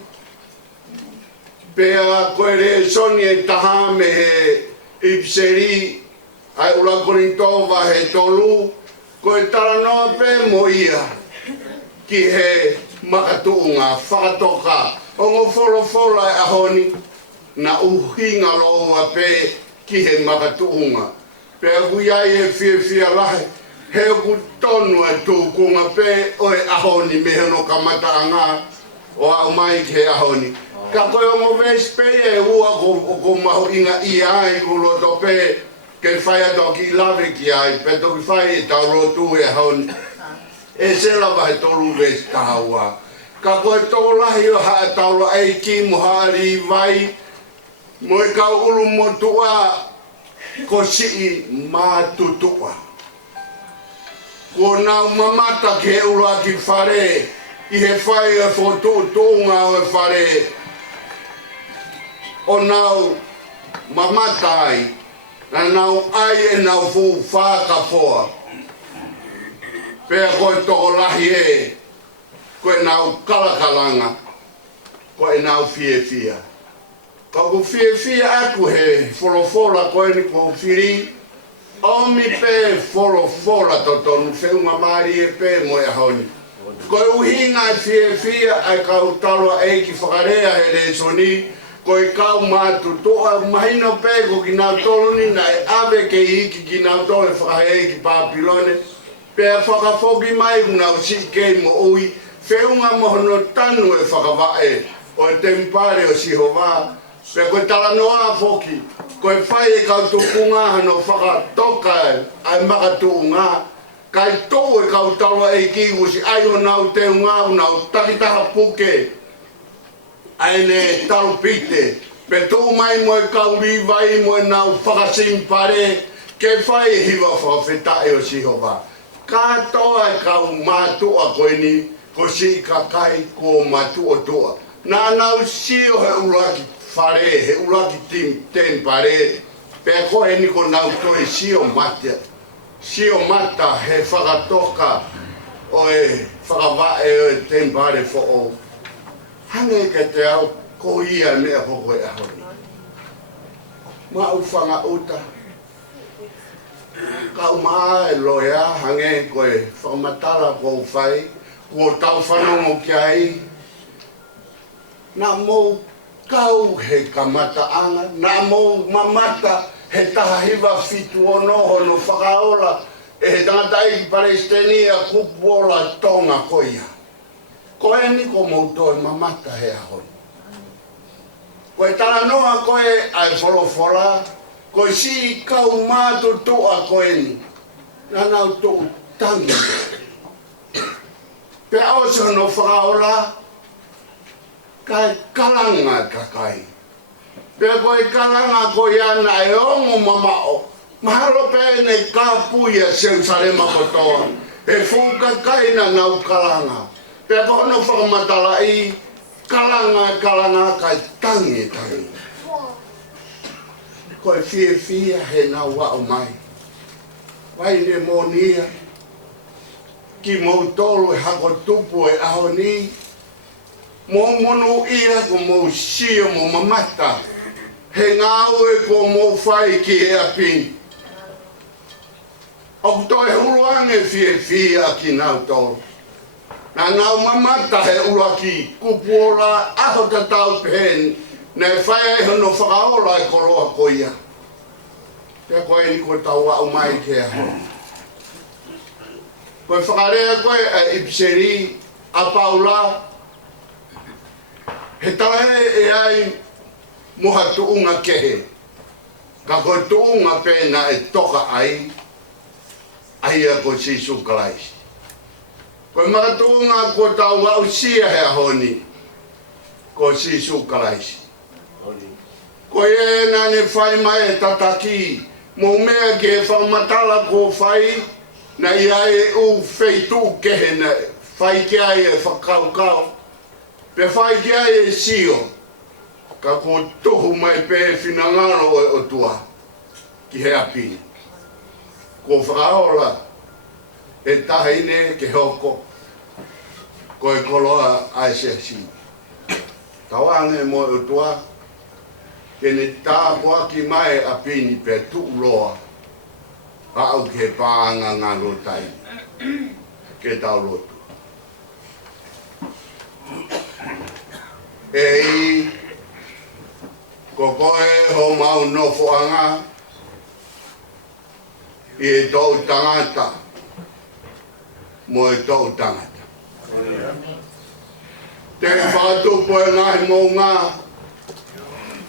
Pea koe re soni e taha me he ipseri ai ulakorintova he tolu. Ko e talanoa pe mo ia ki he makatuunga whakatoka. Ongo wholofola e ahoni na uhinga loa pe ki he makatuunga. Pea huiai he whiawhia lahe. He ku tonu e tūkunga pe o e ahoni me heno kamataanga o au mai ke ahoni. Ka koe ongo vespe e ua ko maho inga I ai ku loto pe ke whai ato ki lave ki ai pe toki whai e tau rotu e ahoni. E se lava he tolu ves tahaua. Ka koe tō lahi o haa taula e ki mohari vai mo e kau ulu motua ko sii mātutua. Ko nau mamata ke ula ki whare, I he whai e whotutunga o e whare. O nau mamata ai, na nau ai e nau fu Faka foa. Pea koe toko lahi e, koe nau kalakalanga, koe nau fia. Ko fia aku he wholofola koe ni ko whiri, Omi pe wholofola totonu, whiunga maari e pe mo e ahoni. Koe uhinga e whia ai kau taloa eiki whakarea he re soni, koe kau mātutua, mahino pe ko ki nau toluni na e ave ke iki ki nau tole whakahe ki Papilone, pea whakafoki mai unau si kei mo ui, whiunga mohono tanu e whakavae, o e tempare o Sihova, pea koe talanoa foki, koe whai e kau tukunga hano whakatoka ai makatuunga, kai tō e kau taloa e kiwusi, ai o nau te unga o nau takitaha puke, ai ne talupite, pe tō mai mo e kau riwai mo e nau whakasimpare, ke whai e hiwa whawhetae o Sihova. Katoa e kau mātua koe ni, ko si kakai ko mātua toa. Nā nau sio he ulaki whare, he ulaki tempare, pea koe ni ko nau toi sio mata. Sio mata he whakatoka o e whakavae o e tempare fo o. Hange ke te au ko ia mea hoko e ahoni. Ma ufanga uta. Ka umaa e loea hange koe whakamatala ko whai, ko tau whanongo ki ai, na mo kau he kamataanga, na mo mamata he tahiwa fitu ono hono whakaola e he tangata i Palestinian kupuola tonga koia. Koe ni ko moutoe mamata he ahoni. Koe talanoa koe ai wholofola, koe si kau mātu tua koe ni, na nau tu tangi. Pe ausa no whakaola, kai kalanga kakai. Pe koe kalanga koe ana e ongo mamao, mahalo pe ne kāpuia seu sarema kotoa, e fuka kaina nau kalanga. Pe kono whakamatala i kalanga kai tangi. Koe fia he nau wao mai. Vaine Moonia, ki mou tolu e hako tupu e aho ni, mou monu ia ko mou sio mou mamata, he ngau e ko mou whai ki he apini. Oku toi huruange fia ki nau tolu. Na nau mamata he uraki kupuola aho tatau pehen, ne whai e hono whakaola e koroa koia. Pea koe ni koe tau wau mai ke aho. Koe whakarea koe e ipseri a paula, he talahe e ai moha tuunga kehe. Ka koe tuunga pēna e toka ai, aia ko Sisu Kalaisi. Koe maka tuunga ko tau wau sia he ahoni, ko Sisu Kalaisi. Koe e nane whai mai e tataki, mo mea ke whakamatala ko whai, na ia e u feitu kehe na whai kia e whakaukau. Pe whai kia e sio, ka ko tohu mai pe whinangaro e o tua, ki he api. Ko whakaola, e tahine ke hoko, ko e koloa a Siasi. Tawange mo o tua, ke ne tāpua ki mai apini pe tuuloa, au ke pāanga ngā rotai, ke tau lotu. Ei, ko koe ho mau Nofoanga, i e tau tangata, mo e tau tangata. Te whātupu e ngai mō ngā,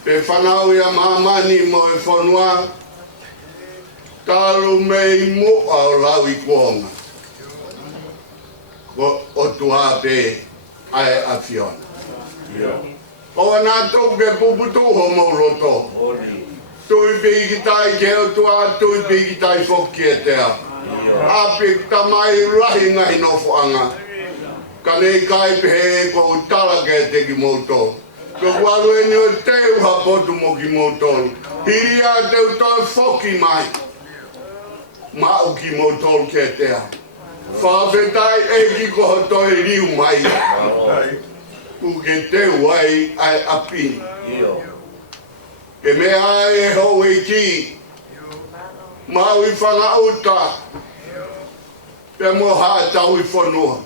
pe whanau ia mamani mo e whanua, talu mei mo au lau i kuonga. O tuha pe ai a Fiona. O anā tau ke puputu ho mauroto. Tui piki tai ke o tua, tui piki tai whoki e tea. Api tamai lahi ngai Nofoanga. Ka nei kai pehe ko utala ke te ki mouto. Ko walu e ni o teu hapotu mo ki mouto. Hiri a teu toi whoki mai. Mau ki mouto ke tea. Whawhetai e ki koho toi riu mai. Ku ke teu ai ai api. Ke mea e hou e ki. Mau i whangauta. Pe mo haa tau i whanua.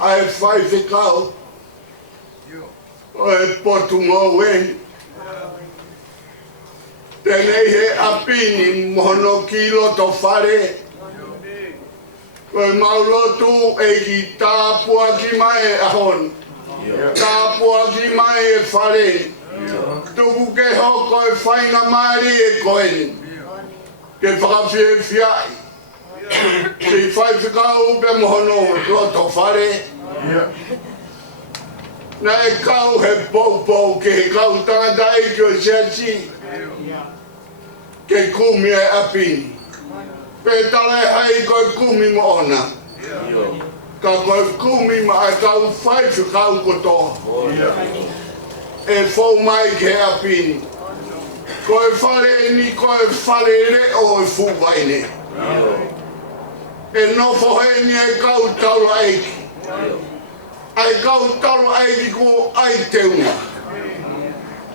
Ai Faifekau. O e potu ngō weni. Tenei he apini mono kilo to whare. Ko e maulotu e ki tāpua ki mai e ahon. Tāpua ki mai e whare. Tuku ke hoko e whainga maari e koeni. Ke whakawhie whiai. Si Faifekau pe mohono roto whare. Na e kau he poupou ke he kau tangata e ki o Siasi. Ke kumi e apini. Pe tala e hai koe kumi mo ona. Ka koe kumi ma e kau Faifekau kotoa. E fau mai ke apini. Koe whare ni koe whare re o e Vaine. E nofo he ni e kau taula eiki. Ai kau taula eiki ko ai teunga.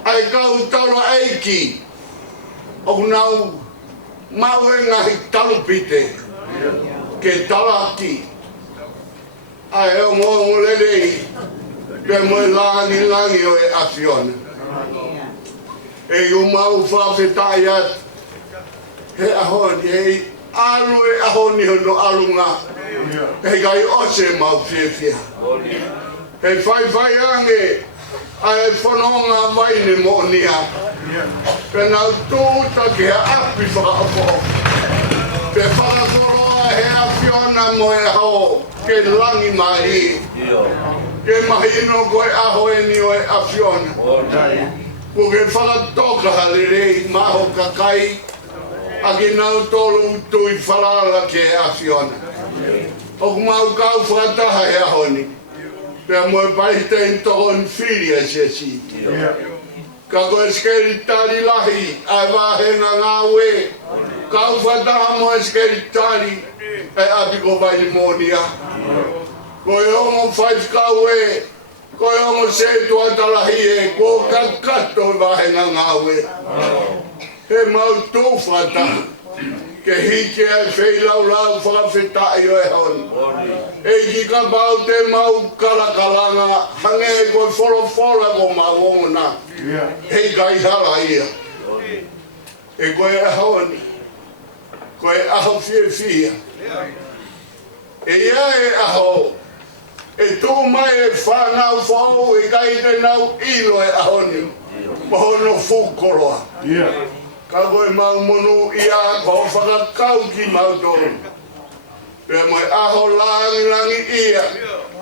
Ai kau taula eiki. O nau mau e ngahi talupite. Ke talaki. Ai o ngongo lelei. Pe moe langi o e afiona. E umau whawhetai atu. He ahoni, he alu e ahoni hono alunga. He gai ose mau whiawhia. He whai ange, ai whanonga Vaine Moonia. Pe nau tūta ki he api whakapo. Pe whakakoroa he afiona mo e hao, ke langi mai. Ke mahino koe aho e ni o e afiona. Ko ke whakatoka halirei maho kakai, a ke nau tolu tui whalala ke e afiona. O kumau kau whakataha he ahoni. Pea moe paite in toko in whiria Siasi. Ka koe skeri tari lahi, ai wahenga ngā ue. Kau whataha moe skeri tari, e api ko Vaine Moonia. Koe ongo Faifekau e, koe ongo setu atalahi e, ko kakato e wahenga ngā ue. He mau tū whataha. Ke hike ai wheilau whakawhetai o e honi. E ki ka pau te mau kalakalanga, hange e koe wholofola ko mawona. Hei kai hala ia. E koe e honi. Koe aho whiawhia. E ia e aho. E tū mai e whanau whau e kai te nau ilo e ahoni. Mahono fukoroa. Ka koe mau monu ia ko whakakau ki mau tōru. Pea moe aho langi ia,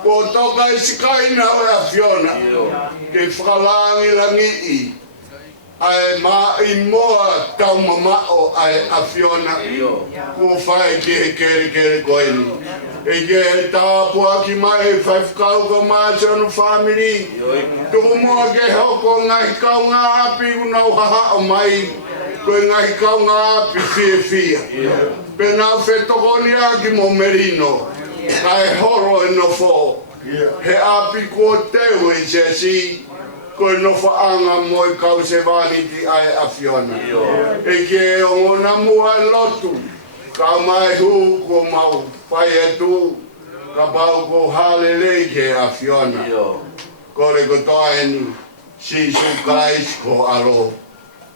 ko toka e sikaina o e afiona. Ke whakalangi i. Ai ma i moa tau mamao ai afiona. Ko whae ki he kere koeni. E ke he tāpua ki mai Faifekau ko Māsionu family. Tuku moa ke hoko ngai kau ngā api unau haha o mai. Koe ngai kau ngā api whiawhia. Pe nau whetokoni aki mo merino. Ka e horo e nofo. He api kua teu e Siasi. Koe Nofoanga mo i kau se vaniti ai afiona. E ke ongona mua e lotu. Ka mai hu ko mau pai e tu. Ka pau ko halelei ke afiona. Kore ko toaeni. Sisu kais ko alo.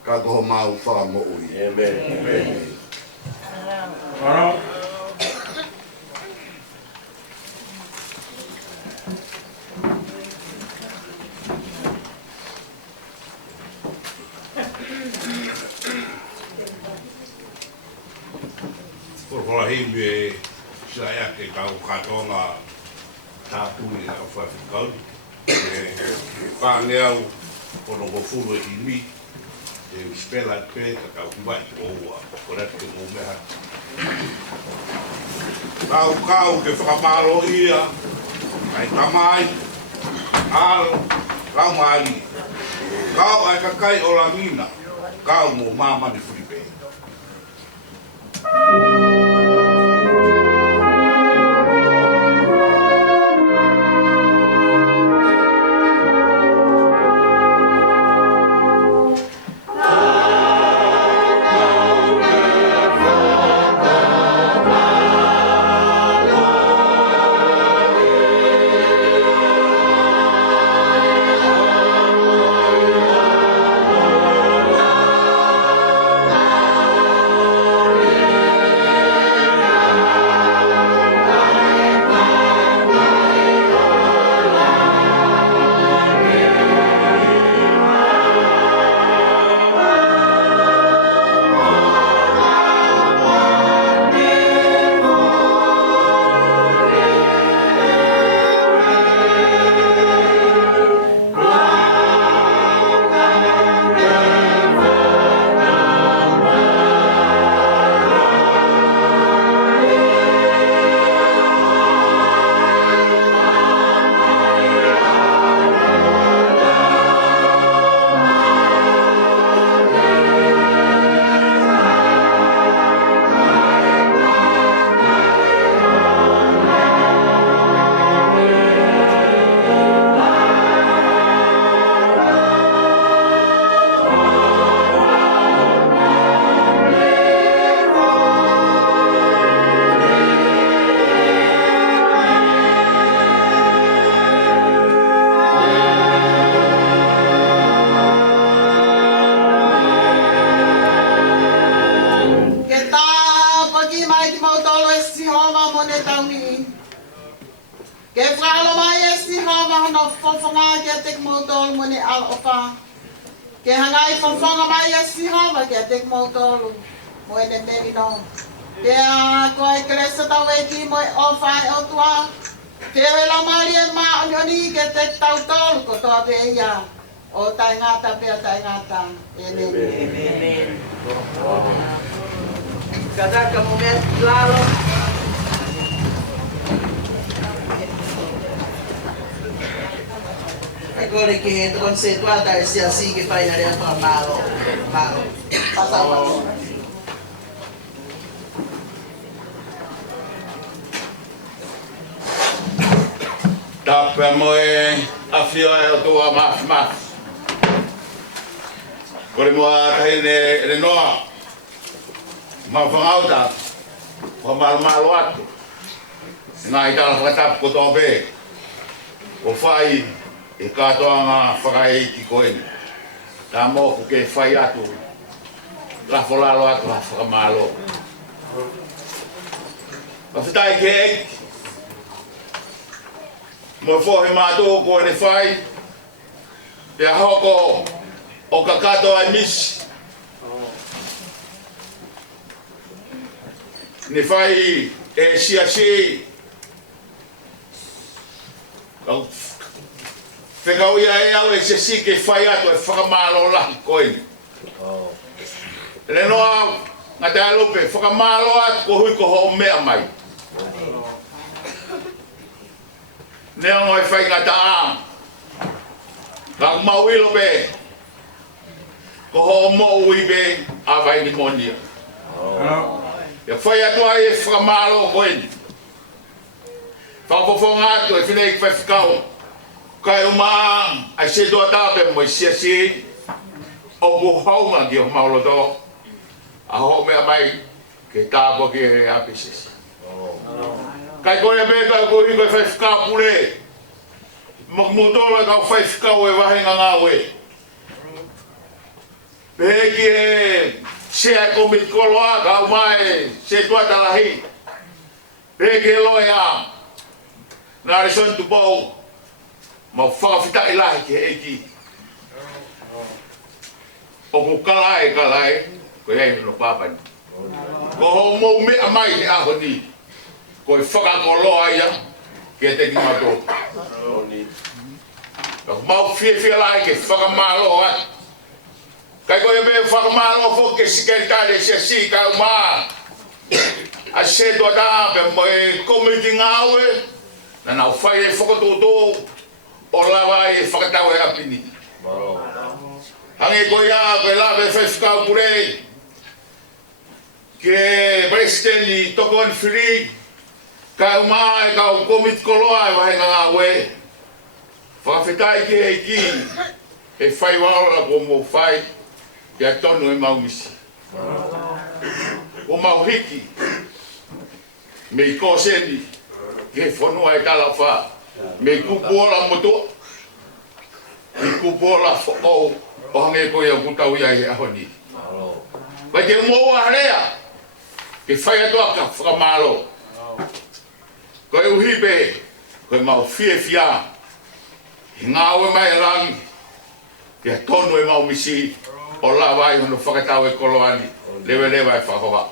Ka koho mau whamo ui. Amen. Por himi e saia ke kau katonga tāpui a Faifekau. Whāngeau pono ko furu e himi. E spela pe ka kau mai o ua. Kora te mo meha. Kau ke whakamaro ia. Ai tamai. Alo. Kau mai. Kau ai kakai o la mina. Kau mo mama ni furipe. Ke whaala mai e si hawa hana whawhanga ki a tek mautolu mone ala opa. Ke hangai whawhanga mai e si hawa ki a tek mautolu moene meri no. Ke a koe kresa tau e ki moe o whai o tua. Pewe la mari e maa onioni ke tek tau tolu ko toa peia. O tai ngata pea tai ngata. Amen. Kadaka moment lalo. Agora que conceituada é Siasi que faz a reação malo. Passava. Tapa moe afio e tua maf. Kore moa kaine Elenoa. Ma whangauta. Whamalo atu. Ngā i tala whakatapu ko tō pē. O whai e katoa ngā whakaeiti koeni. Tā mōku ke whai atu. La wholalo atu la whakamalo. Mawhitai ke eiti. Mo whohe mātou ko ne whai. Te ahoko o ka katoa i misi. Ne whai e Siasi. Faifekau ia e au e Siasi ke whai atu e whakamalo lahi koeni. Elenoa ngā te alupe whakamalo atu ko hui ko ho mea mai. Nea ngoi whai ngā taa. Ka mauilo pe. Ko ho mo ui pe a Vaine Moonia. Ia whai atu ai e whakamalo koeni. Whakapofonga atu e whinei ki Faifekau. Kai umaa ai se doa tāpe mo i Siasi. O ku haunga ki o mauloto. A ho mea mai ke tāpo ki e apisisi. Kai koe me ka ko hi ko Faifekau pule. Motola ka Faifekau e wahinga ngā we. Pehe ki e sea komit koloa ka umai se tuata lahi. Pehe ki e loe a nā rison tupou. Ma whakawhita i lahi ki e ki. O ku kalai, ko e no papani. Ko ho mou mea mai he aho ni. Ko e whakakoloa ia, ke te ki mato. Ko mau whiawhia lai ke whakamalo ai. Kai ko e me whakamalo fo ke sikeritare Siasi ka umaa. A se toa tāpe mo e komiti ngāwe, na nau whai e whakatoto, o lawa e whakatau e apini. Hange ko ia, ko e lawe Faifekau pure, ke president i toko an whiri, ka umaa e kau komit koloa e wahenga ngā we. Whakawhitai ki hei ki, e whai waora ko mō whai, ke a tonu e mau misi. O mau hiki, me i kōseni, ke whanua e tala wha, me i kupuola moto, me i kupuola whaou, o hange koe au kutau ia he ahoni. Vai te umoa harea, ke whai atua ka whakamalo. Koe uhipe, koe mau whiawhia, i ngāwe mai rangi, ke tonu e mau misi, o la vai hono whakatau e koloani, lewe e whakoha.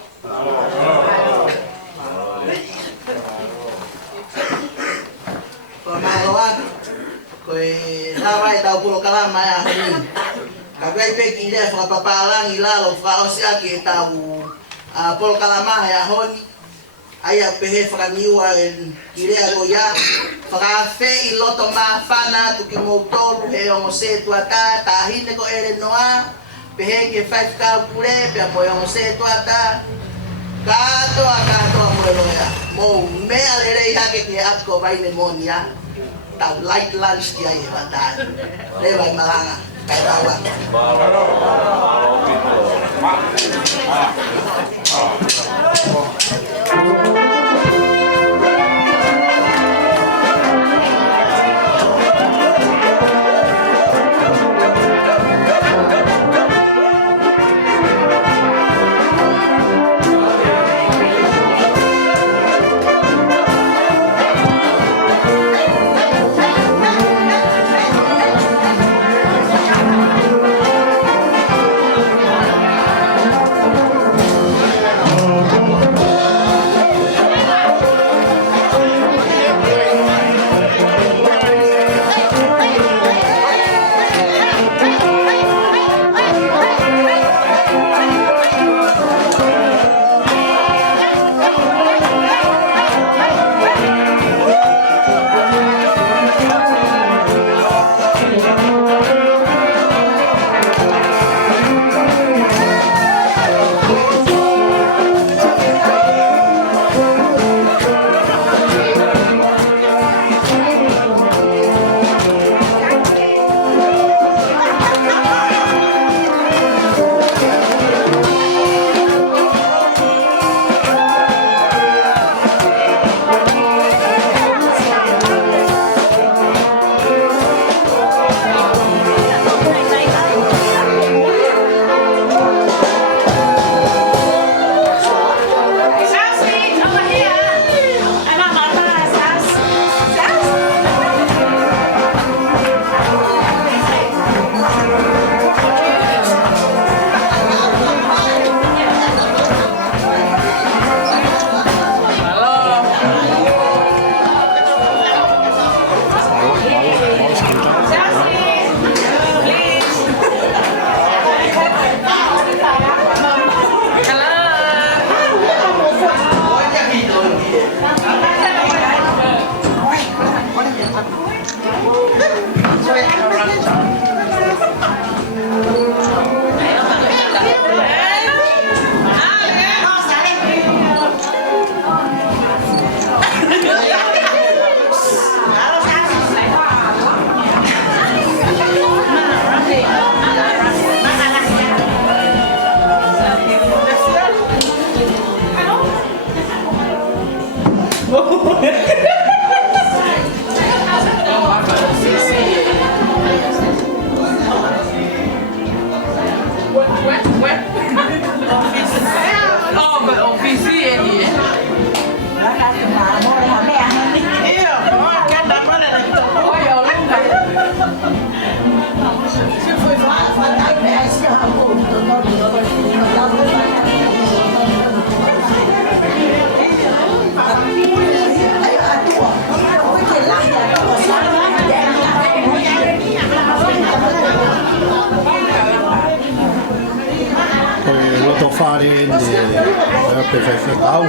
Ko malo atu. Koe hawa e tau pulo kalama e ahoni. Ka kai peki le whakapapalangi lalo whakaosiaki e tau polo kalama e ahoni. Aia pehe whakaniua e kirea ko ia. Whakawhi i loto maa whana tuki moutolu he ongo se tuata. Tahine ko Elenoa. Pehe ki Faifekau pule pia mo ongo se tuata. Katoa mo loya. Mo mea lerei hake ki atko Vaine Moonia. Tau light lunch ki ai he watai. Lewa i malanga. Kai taua. fare per Faifekau,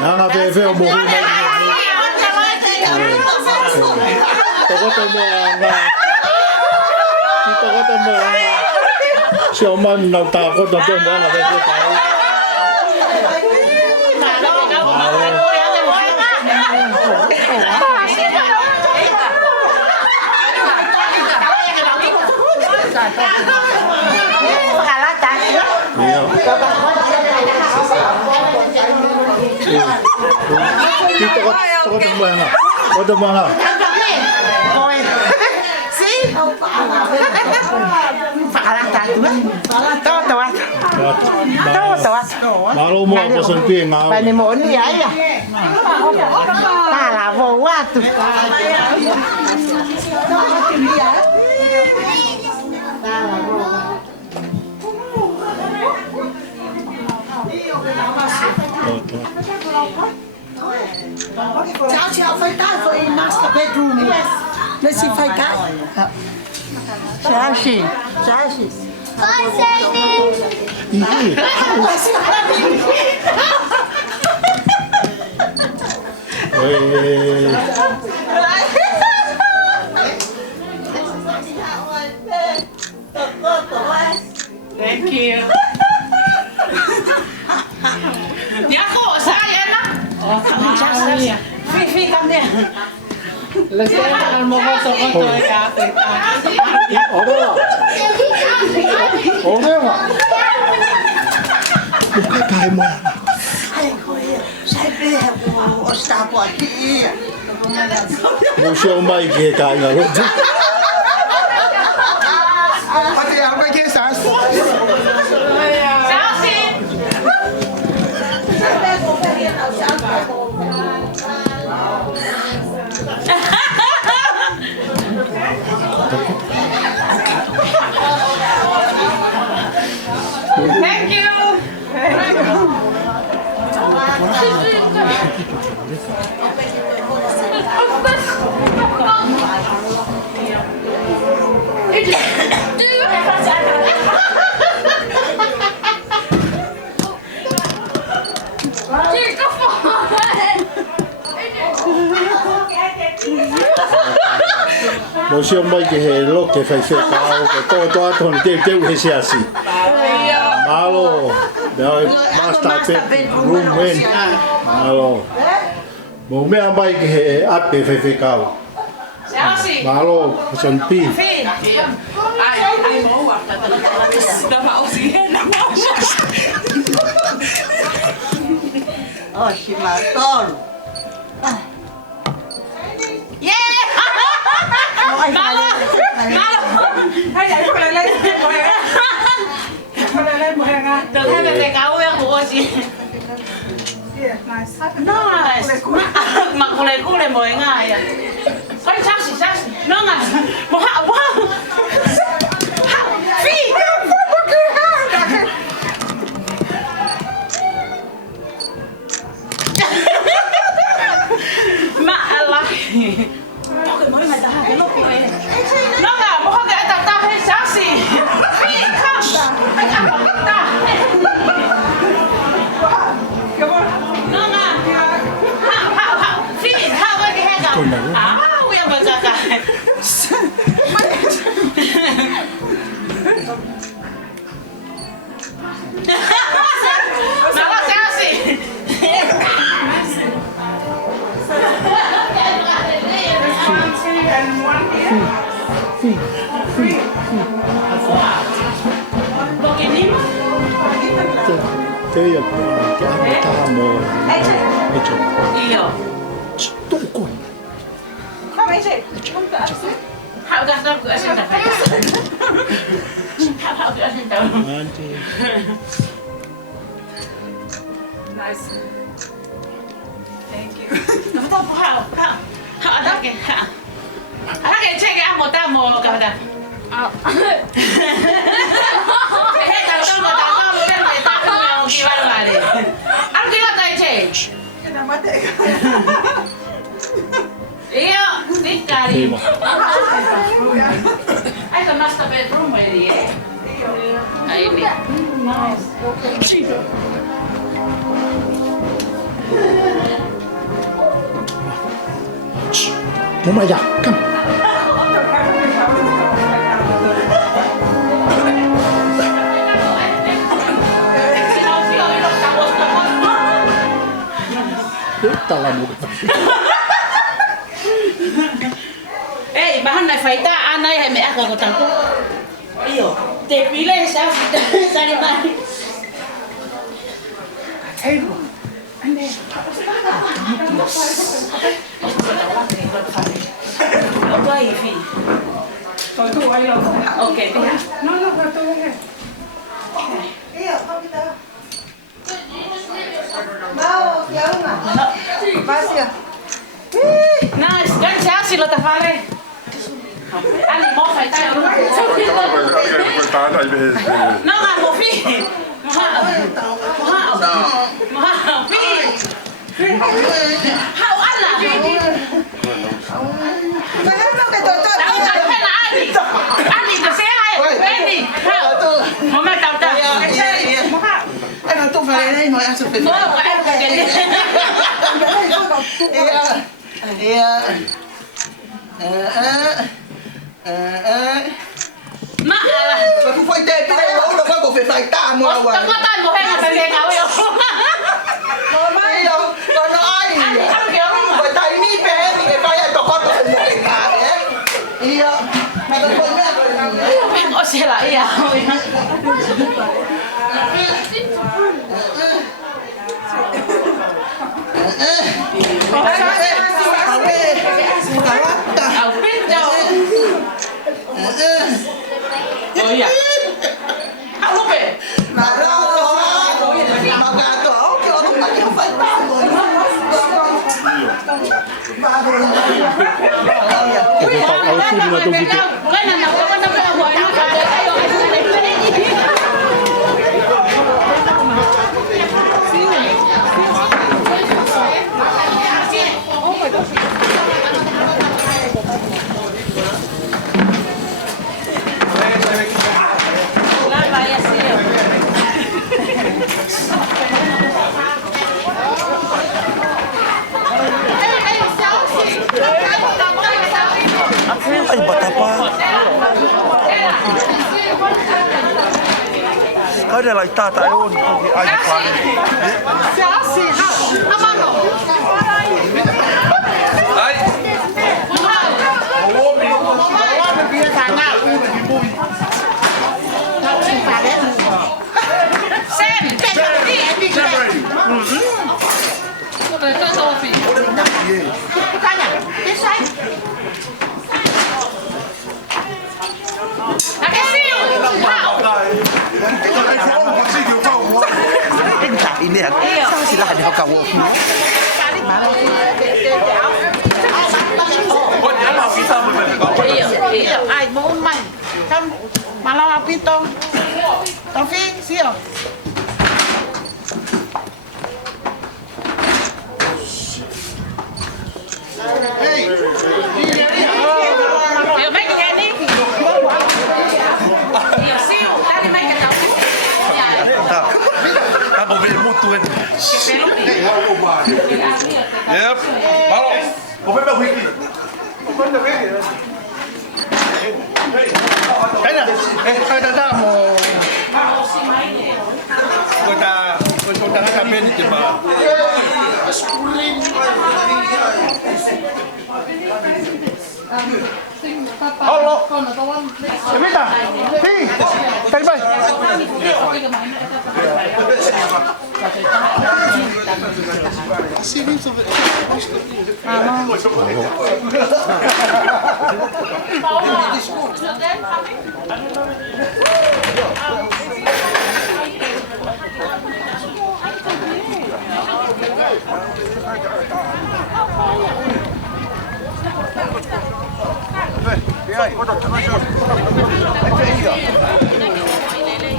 Nanga Faifekau mo rin siya man nagtakot na doon mga Faifekau. Ito mga Malo mo ako sa ping nga. Vaine Moonia ya. Tala vo watu. Siasi al Fakatapui for in master bedroom. Let's see Fakatapui. Siasi. Thank you. Yako, saya na. Fifi, come there. Lagyan mo ko sa konto ay kapit. Okay nga. Kaya mo. Mo siya umay kaya nga. Pati ako kay Sas. Thank you. Mo siya umay kaya lo kaya Faifekau to aton te he Siasi. Malo, master bedroom men. Malo. Mo me amay kaya at Faifekau. Malo, son pi. Oh, si Martol. Được hai bề cáo em của chị. Mặc cô này mới ngày à. Phải chắc gì. Nó ngà. Một hạ quá. Phi. Mà lại. Nó ngà một cái ta hay chắc gì. Phi không. Thế là cái anh ta mồ mấy chỗ tung quần Không ấy chị, không cả Hạo gạt ra cửa xin phải Hạo cửa xin đâu Nice Thank you Nó tao có Hạo Hạo đã kìa Hạo Hạo kìa chạy cái ăn một ta mồ cả đà Iya, nikari. Ay, the master bedroom ready, eh? Ay, ini. Moonia, come. Tala mo. Eh, bahan na faita anay hay me ako ko tanto. Iyo, te pile sa sa ni. Ay, ande. Apa ini? Kau tu ayo. Okey, dia. No, kau tu eh. Iya, kau kita. Mau, ya una. Pasya. Nice, kan Siasi lo tafare. Ali mo faita yo. No, mo fi. How Allah? Ali to say hi. Ready? Mama tahu tak? Ano tu fare mo aso pe. Iya. Mak lah. Aku foi te pe lo ko fe faita mo wa. Tak tahu mo henga Faifekau yo. Mama yo, kono ai. Foi tai ni pe ni ke fai to ko to mo ke ka eh. Iya. Maka ko me. Oh sila iya. Oh iya. Aku pe. Ay, bata pa. Kaya lang tata yun. Ay, pare. Siasi, amano. Ay. Sen, ini ya, sila ada kamu. Iya, ai mau main. Kan malam api tong. Tapi siap. Hey. Yo main ke ni. Iya, siap. Tadi main ke tahu. Aku beli mutu kan. Yep. Malo. Kau beli wiki. Kaya, kaya dah mo. Kau dah ngapain ni cuma? Halo. Semita. Hei. Kali bye. Sini tu.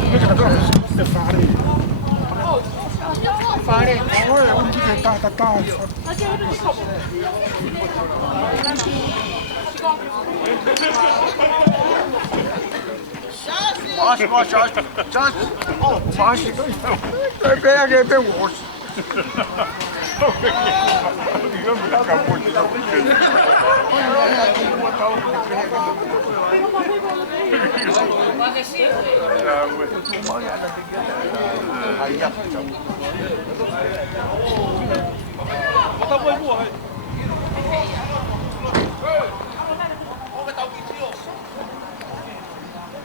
Hey,